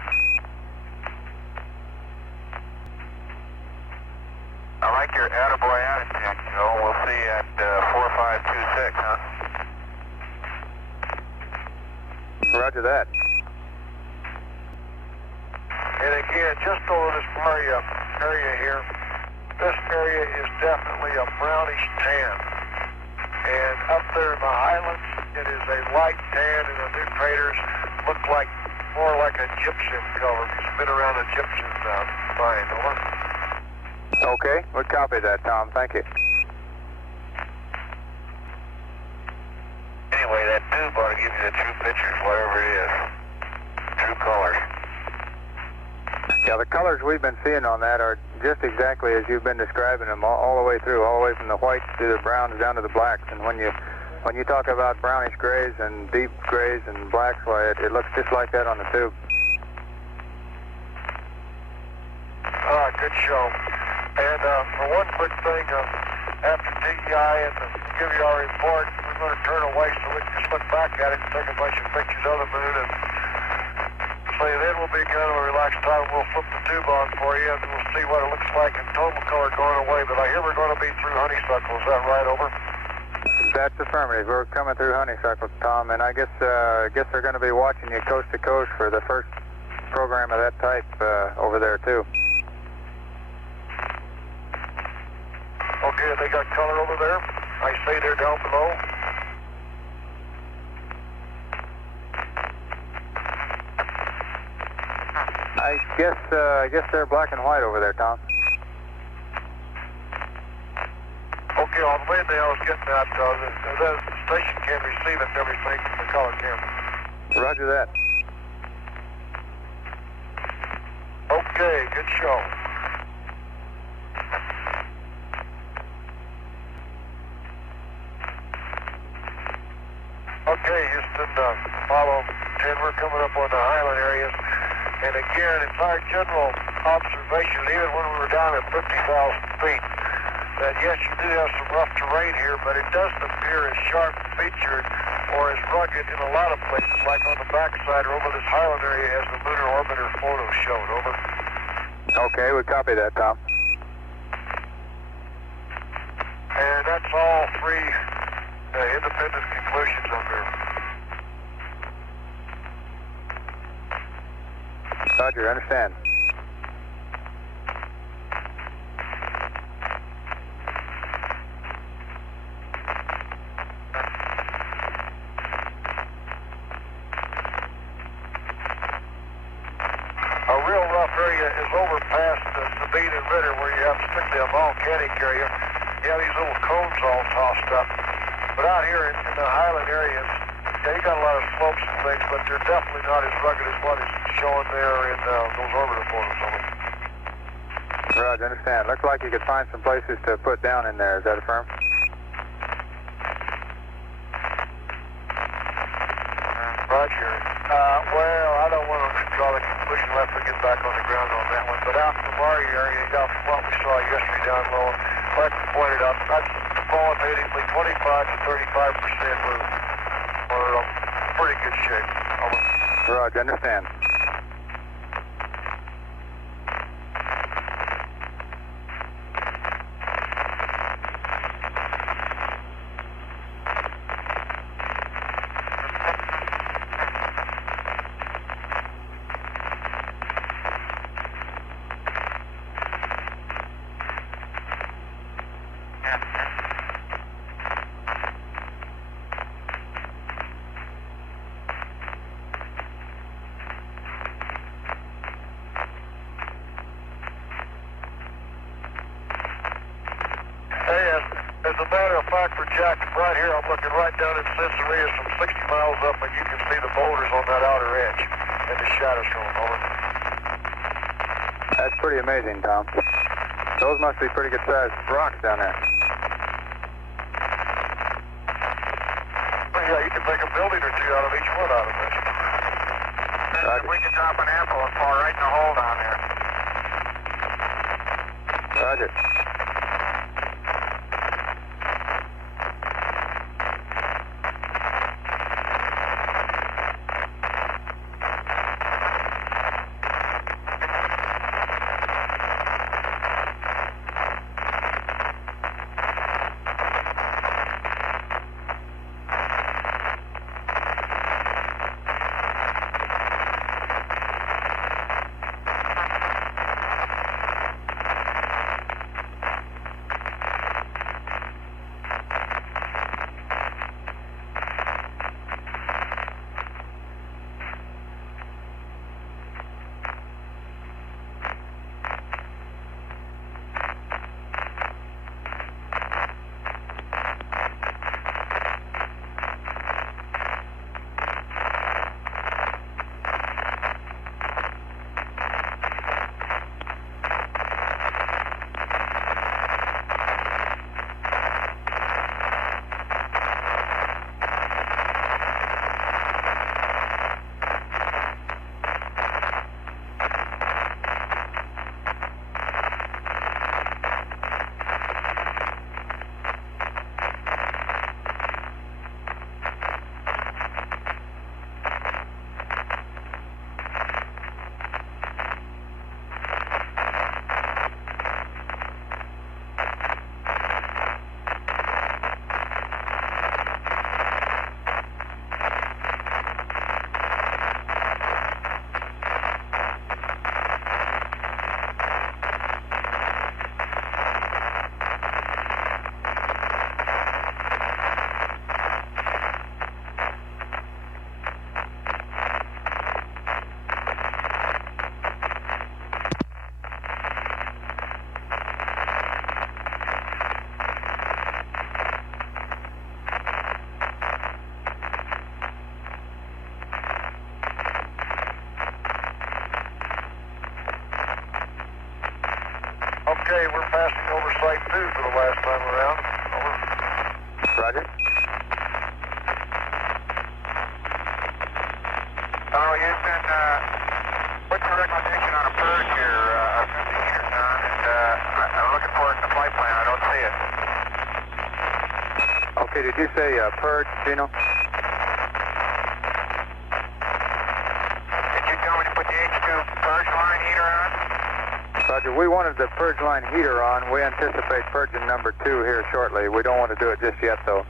I like your attaboy attitude, Joe. We'll see you at 4526, huh? Roger that. And again, just over this area here, this area is definitely a brownish tan. And up there in the highlands, it is a light tan, and the new craters look like more like Egyptian color. It's been around Egyptian fine, over. Okay, we copy that, Tom. Thank you. Anyway, that tube ought to give you the true pictures, whatever it is. True colors. Yeah, the colors we've been seeing on that are just exactly as you've been describing them all the way through, all the way from the whites to the browns down to the blacks. And when you talk about brownish grays and deep grays and blacks, why it looks just like that on the tube. Good show. And for one quick thing, after DEI and to give you our report, we're going to turn away so we can just look back at it and take a bunch of pictures of the moon. And so then we'll be kind of a relaxed time. We'll flip the tube on for you and we'll see what it looks like in total color going away. But I hear we're going to be through honeysuckle. Is that right, over? That's affirmative. We're coming through honeysuckle, Tom, and I guess they're going to be watching you coast to coast for the first program of that type over there too. Okay, they got color over there. I say they're down below. I guess they're black and white over there, Tom. Okay, on the way there, I was getting at the station can receive it and everything from the color camera. Roger that. Okay, good show. Okay, Houston, Apollo 10, we're coming up on the island areas. And again, it's our general observation, even when we were down at 50,000 feet, that yes, you do have some rough terrain here, but it doesn't appear as sharp-featured or as rugged in a lot of places, like on the backside or over this highland area as the lunar orbiter photo showed. Over. Okay, we copy that, Tom. And that's all three independent conclusions on there. Roger, understand. A real rough area is over past Sabine and Ritter, where you have strictly a volcanic area. You have these little cones all tossed up. But out here in the highland areas, yeah, you got a lot of slopes and things, but they're definitely not as rugged as what is showing there in those orbital photos of them. Roger, understand. Looks like you could find some places to put down in there. Is that affirmed? Roger. Well, I don't want to draw the conclusion. We'll have to get back on the ground on that one. But out from our area, you got from what we saw yesterday down low, like we pointed out, that's qualitatively 25 to 35% were pretty good shape. Over. Roger, understand. As a matter of fact, for Jack, right here, I'm looking right down at Caesarea, some 60 miles up, and you can see the boulders on that outer edge and the shadows from them. Over. That's pretty amazing, Tom. Those must be pretty good-sized rocks down there. Well, yeah, you can make a building or two out of each one out of this. Roger. We can drop an ample and fall right in the hole down there. Roger. Houston, what's your recommendation on a purge here? I've got the heaters on, and I'm looking for it in the flight plan. I don't see it. Okay, did you say purge, Gino? Did you tell me to put the H2 purge line heater on? Roger, we wanted the purge line heater on. We anticipate purging number 2 here shortly. We don't want to do it just yet, though.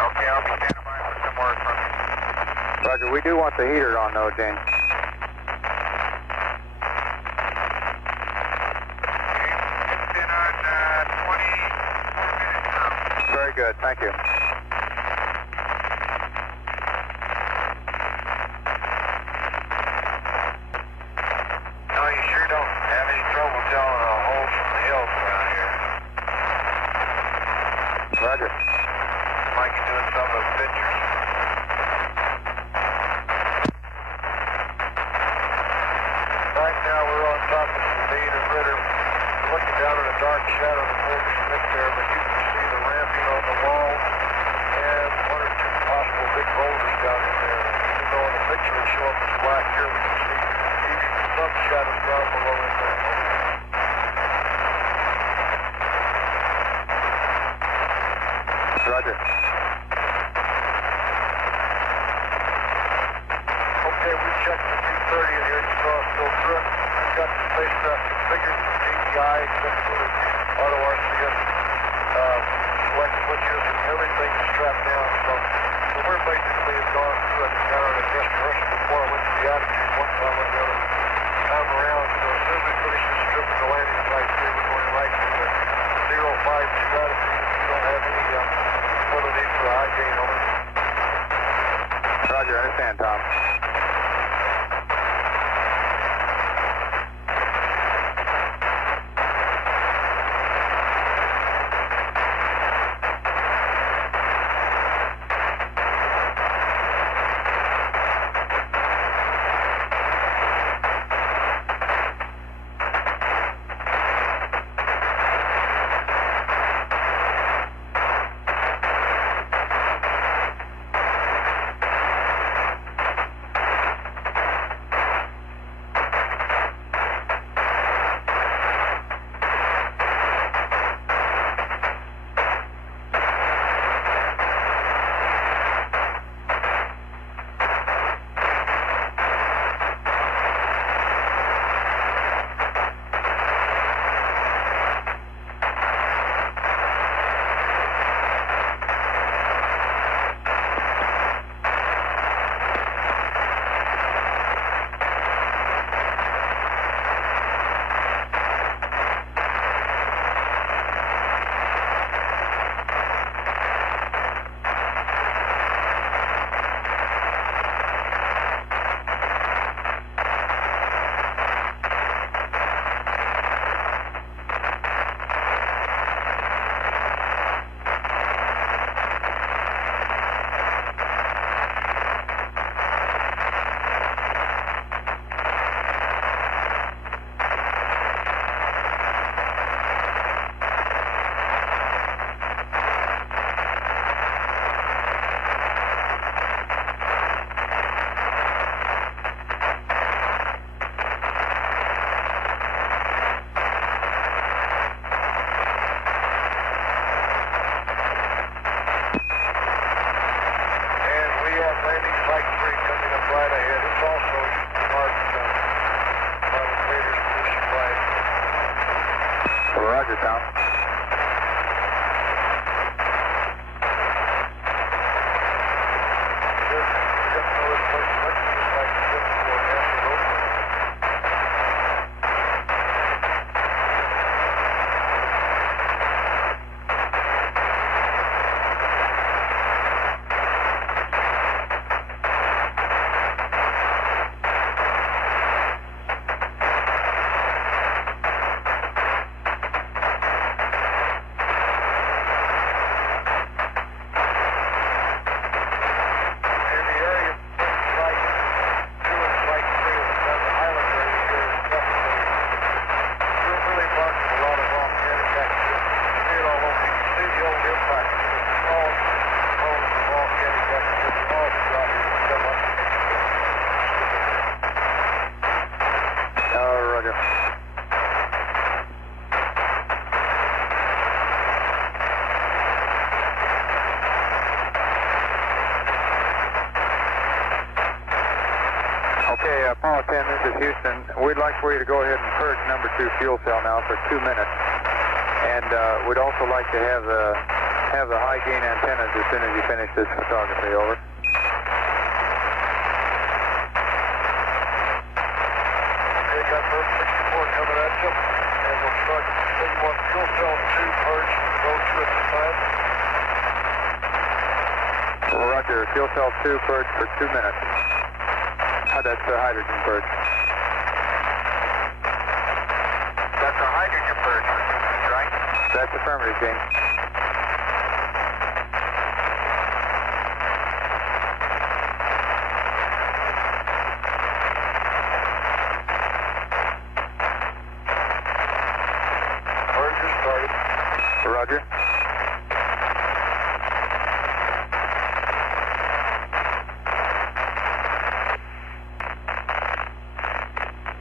Okay, I'll be standing by for some word from you. Roger, we do want the heater on, though, Jane. It's been on 24 minutes now. Very good, thank you. No, you sure don't have any trouble telling a hole from the hills around here. Roger. Like you're doing some of those pictures. Right now we're on top of Sabine and Ritter, looking down in a dark shadow of the Boulder Smith there, but you can see the ramping on the wall and one or two possible big boulders down in there. Even though in the picture it shows up as black here, we can see even some shadows down below in there. Roger. Okay, we checked the 230 in here. You saw it still through. We've got the spacecraft configured for TEI, except for the auto RCS select switches, and everything is strapped down. So we're basically have gone through it down on a dress rehearsal before I went to the attitude one time or the other time around. So as soon as we finish this trip to the landing site here, we're going right to the 05 strategy. We don't have any further need for a high gain on it. Roger, I understand, Tom. Roger, Tom. this is Houston. We'd like for you to go ahead and purge number 2 fuel cell now for 2 minutes. And we'd also like to have the high gain antennas as soon as you finish this photography. Over. Okay, got bird 64 coming at you. And we'll start taking one fuel cell 2 purge road 2 at the time. Roger, fuel cell 2 purge for 2 minutes. That's the hydrogen purge. That's a hydrogen purge for 2 minutes, right? That's affirmative, James. Purge is started. Roger.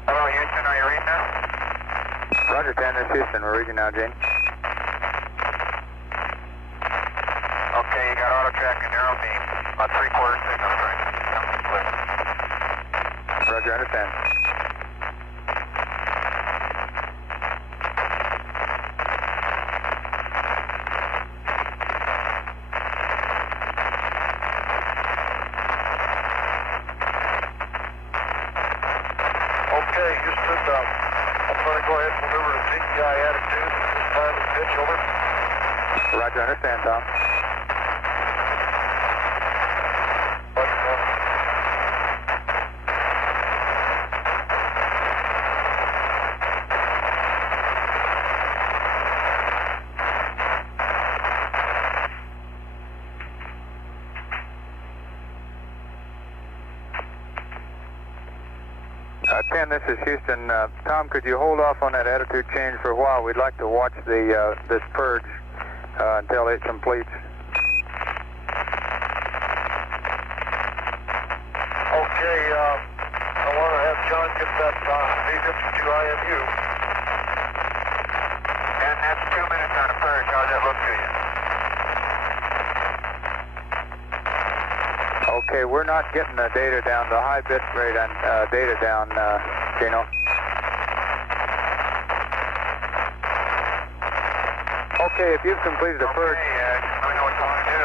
Hello, Houston, are you reading now? Roger, 10, this is Houston. We're reading now, Jane. Okay, you got auto track and narrow beam. About 3/4 signal strength. Coming clear. Roger, understand. Okay, Houston, I'm going to go ahead and maneuver to TEI attitude. This time is pitch, over. Roger, understand, Tom. Ten, this is Houston. Tom, could you hold off on that attitude change for a while? We'd like to watch this purge until it completes. Okay, I want to have John get that V-52 IMU. And that's 2 minutes on a purge. How's that look to you? Okay, we're not getting the data down, the high bit rate on data down, Gino. Okay, if you've completed the purge. Okay, let me know what you want to do.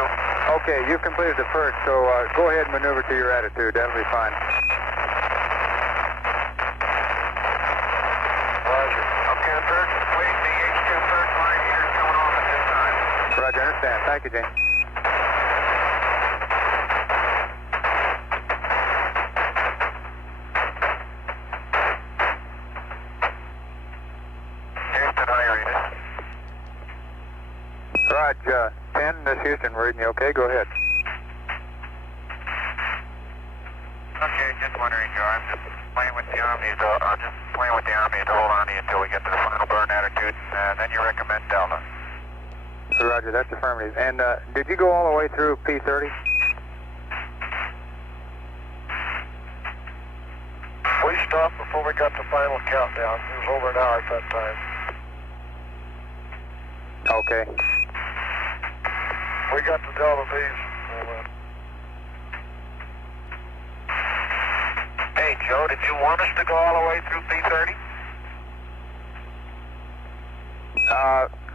Okay, you've completed the purge, so go ahead and maneuver to your attitude. That'll be fine. Roger. Okay, the purge is complete. The H2 purge line heater is coming off at this time. Roger, understand. Thank you, Jane. Houston, how are you reading? Roger, 10, this is Houston. We're reading you. Okay, go ahead. Okay, just wondering, Joe. I'm just playing with the Army. I'm just playing with the Army to hold on to you until we get to the final burn attitude, and then you recommend Delta. Roger, that's affirmative. And did you go all the way through P30? We stopped before we got the final countdown. It was over an hour at that time. Okay. We got the Delta V's. Hey, Joe, did you want us to go all the way through P30?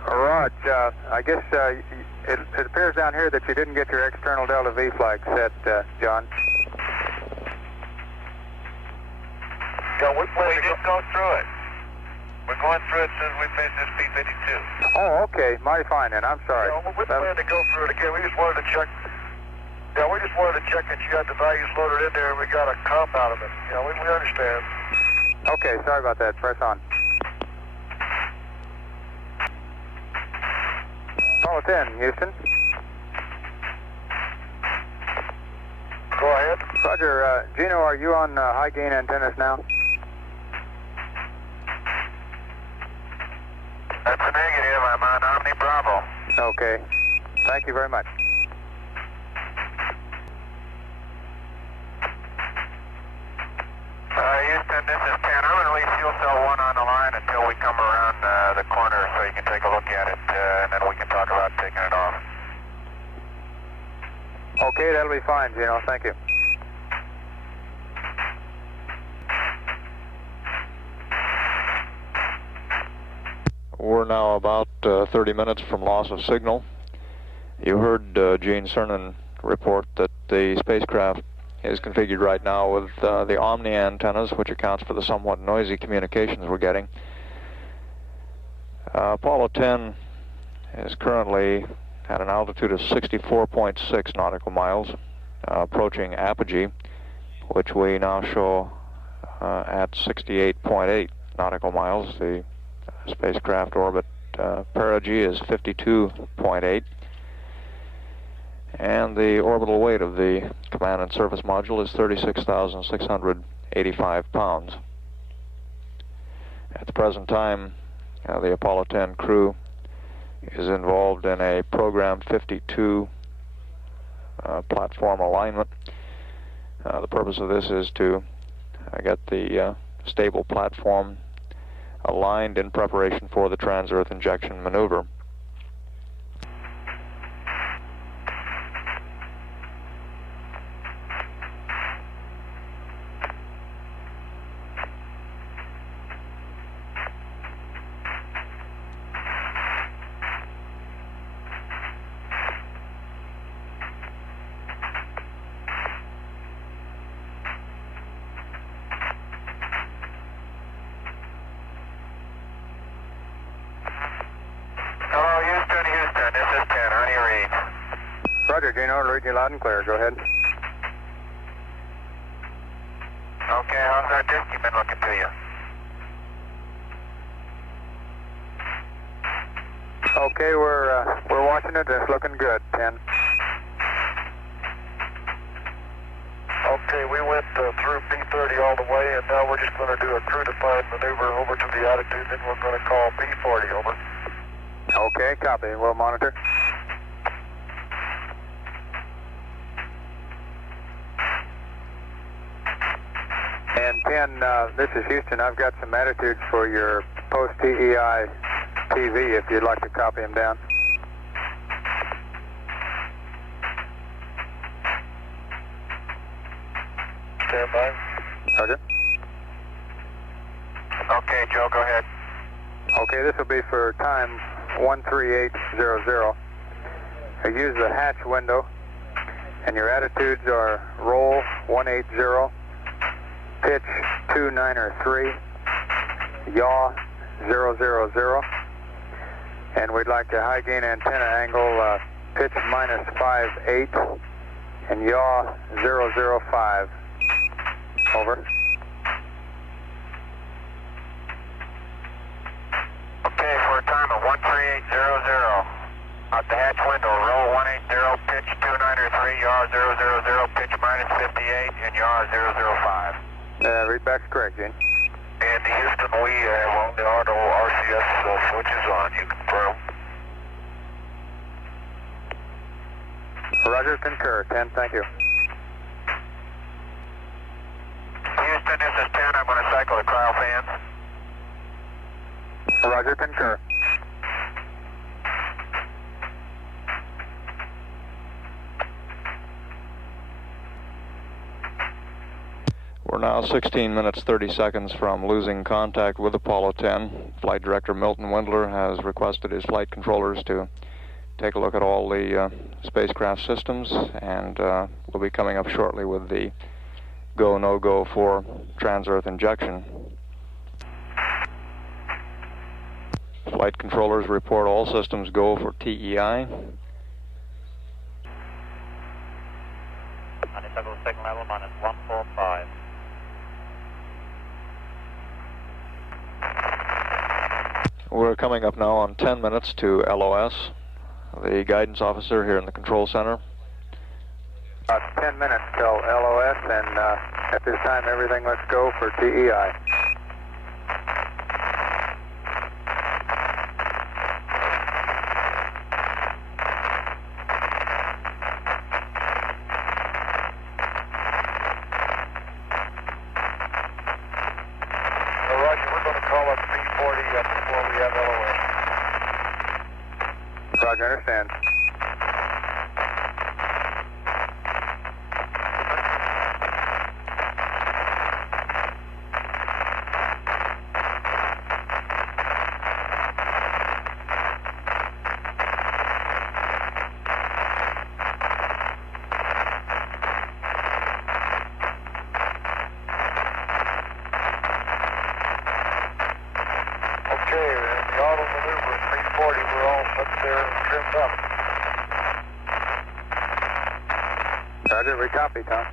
Raj, I guess it appears down here that you didn't get your external Delta V flag set, John. Yeah, we didn't go through it. We're going through it as soon as we finish this P-52. Oh, okay. Mighty fine then. I'm sorry. Yeah, we plan to go through it again. We just wanted to check. Yeah, we just wanted to check that you had the values loaded in there and we got a comp out of it. Yeah, we understand. Okay, sorry about that. Press on. Apollo 10, Houston. Go ahead. Roger. Gino, are you on high gain antennas now? That's a negative. I'm on Omni Bravo. Okay. Thank you very much. Houston, this is 10. I'm going to leave fuel cell 1 on the line until we come around the corner so you can take a look at it, and then we can talk about taking it off. Okay, that'll be fine, Gino. Thank you. We're now about 30 minutes from loss of signal. You heard Gene Cernan report that the spacecraft is configured right now with the Omni antennas, which accounts for the somewhat noisy communications we're getting. Apollo 10 is currently at an altitude of 64.6 nautical miles, approaching apogee, which we now show at 68.8 nautical miles. The spacecraft orbit perigee is 52.8. And the orbital weight of the command and service module is 36,685 pounds. At the present time, the Apollo 10 crew is involved in a Program 52 platform alignment. The purpose of this is to get the stable platform aligned in preparation for the trans-Earth injection maneuver. Roger, Gino, read you loud and clear. Go ahead. Okay, how's that disc been looking to you? Okay, we're watching it. It's looking good, 10. Okay, we went through B30 all the way, and now we're just going to do a crew-defined maneuver over to the attitude, then we're going to call B40, over. Okay, copy. We'll monitor. And 10, this is Houston. I've got some attitudes for your post-TEI TV if you'd like to copy them down. Stand by. Roger. Okay, Joe, go ahead. Okay, this will be for time 13800. Use the hatch window, and your attitudes are roll 180, pitch 293, yaw 000, and we'd like a high gain antenna angle pitch -58 and yaw 005. Over. Okay, for a time of 13800. Out the hatch window, roll 180, pitch 293, yaw 000, pitch -58, and yaw 005. Read back's correct, Gene. And the Houston, we have all the auto RCS switches on. You confirm? Roger, concur. 10, thank you. Houston, this is 10. I'm going to cycle the cryo fans. Roger, concur. We're now 16 minutes 30 seconds from losing contact with Apollo 10. Flight Director Milton Windler has requested his flight controllers to take a look at all the spacecraft systems, and we'll be coming up shortly with the go, no-go for trans-Earth injection. Flight controllers report all systems go for TEI. Honeysuckle second level -145. We're coming up now on 10 minutes to LOS. The guidance officer here in the control center. 10 minutes till LOS, and at this time everything looks go for TEI. Roger, we're going to call up B40 before we have LOS. Roger, understand. Roger, we copy, Tom.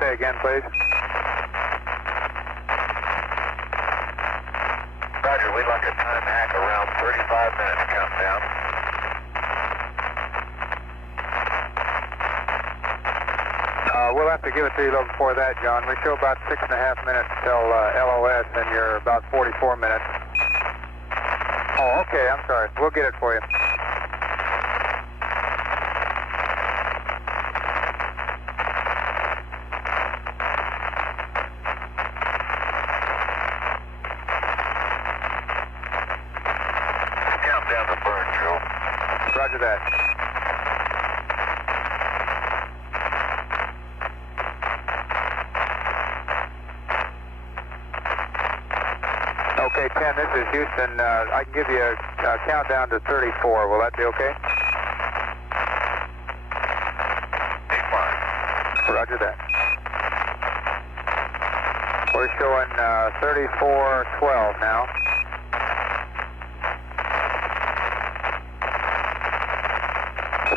Say again, please. Roger, we'd like a time hack around 35 minutes countdown. We'll have to give it to you a little before that, John. We show about 6.5 minutes till LOS, and you're about 44 minutes. Oh, okay, I'm sorry. We'll get it for you. Roger that. Okay, 10, this is Houston. I can give you a countdown to 34. Will that be okay? Be fine. Roger that. We're showing 34:12 now.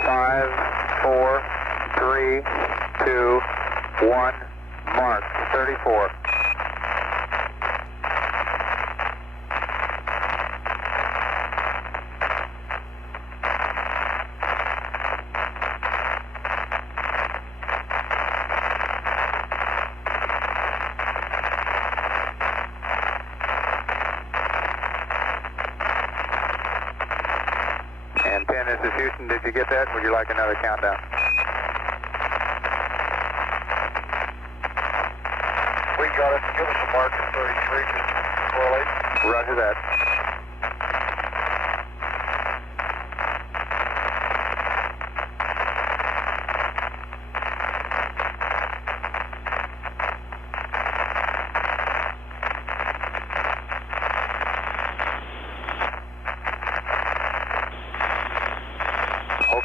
5, 4, 3, 2, 1, mark, 34. And 10, this is Houston. Did you get that? Would you like another countdown? We got it. Give us a mark at 33, just correlate. Roger that.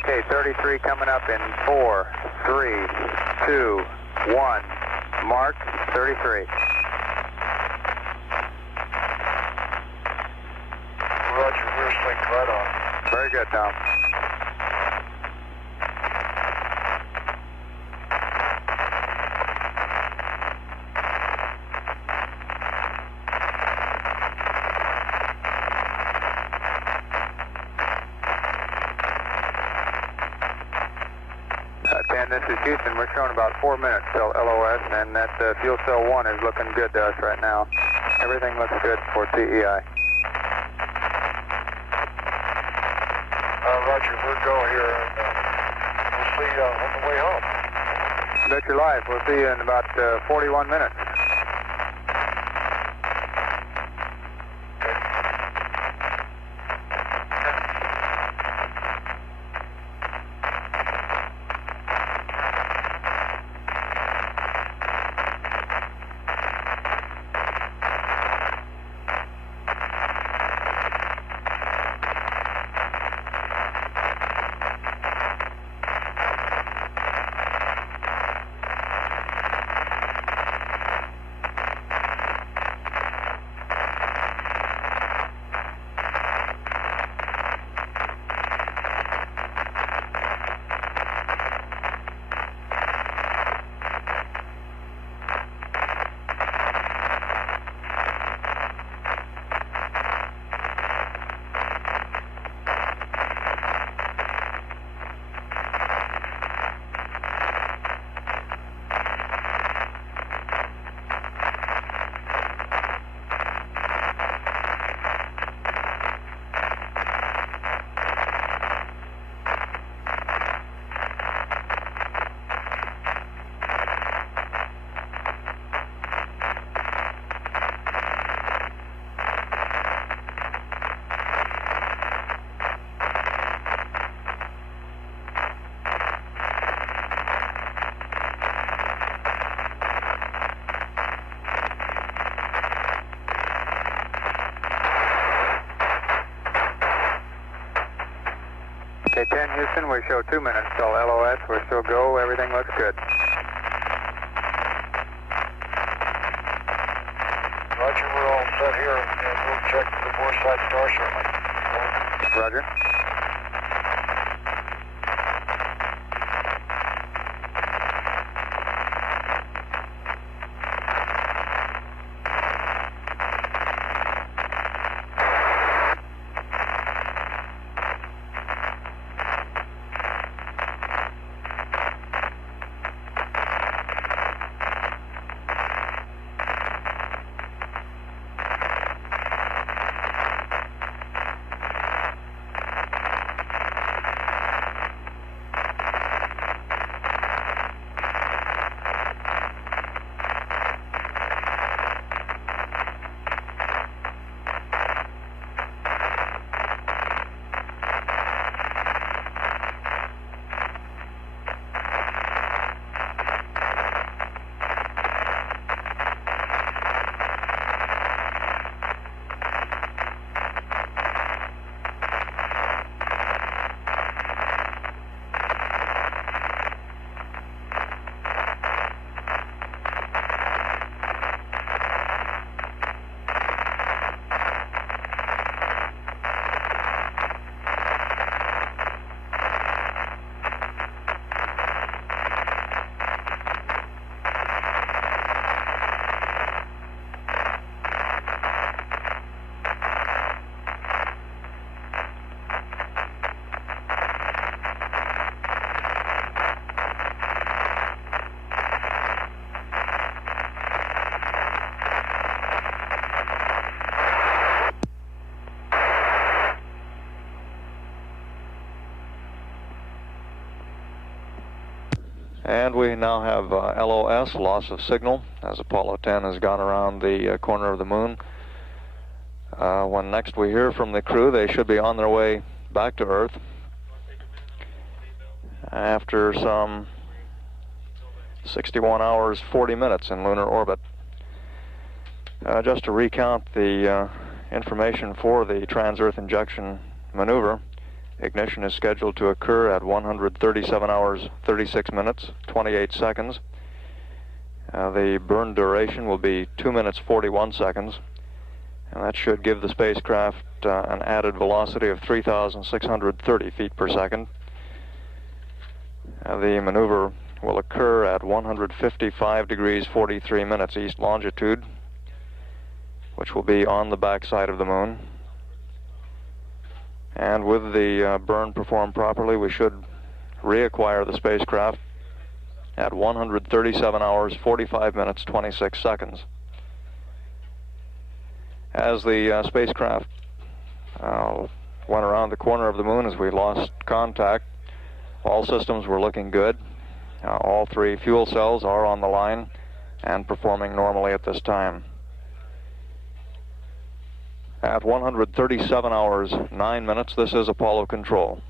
Okay, 33 coming up in 4, 3, 2, 1. Mark, 33. Roger, rear swing right on. Very good, Tom. this is Houston. We're showing about 4 minutes till LOS, and that fuel cell 1 is looking good to us right now. Everything looks good for TEI. Roger, we're go here, and we'll see you on the way home. Bet your life. We'll see you in about 41 minutes. Okay, 10 Houston, we show 2 minutes till LOS. We're still go. Everything looks good. Roger, we're all set here, and we'll check the bore side star shortly. Roger. And we now have LOS, loss of signal, as Apollo 10 has gone around the corner of the moon. When next we hear from the crew, they should be on their way back to Earth after some 61 hours, 40 minutes in lunar orbit. Just to recount the information for the trans-Earth injection maneuver, ignition is scheduled to occur at 137 hours, 36 minutes, 28 seconds. The burn duration will be 2 minutes, 41 seconds. And that should give the spacecraft an added velocity of 3,630 feet per second. The maneuver will occur at 155 degrees 43 minutes east longitude, which will be on the backside of the moon. And with the burn performed properly, we should reacquire the spacecraft at 137 hours, 45 minutes, 26 seconds. As the spacecraft went around the corner of the moon, as we lost contact, all systems were looking good. All 3 fuel cells are on the line and performing normally at this time. At 137 hours, 9 minutes, this is Apollo Control.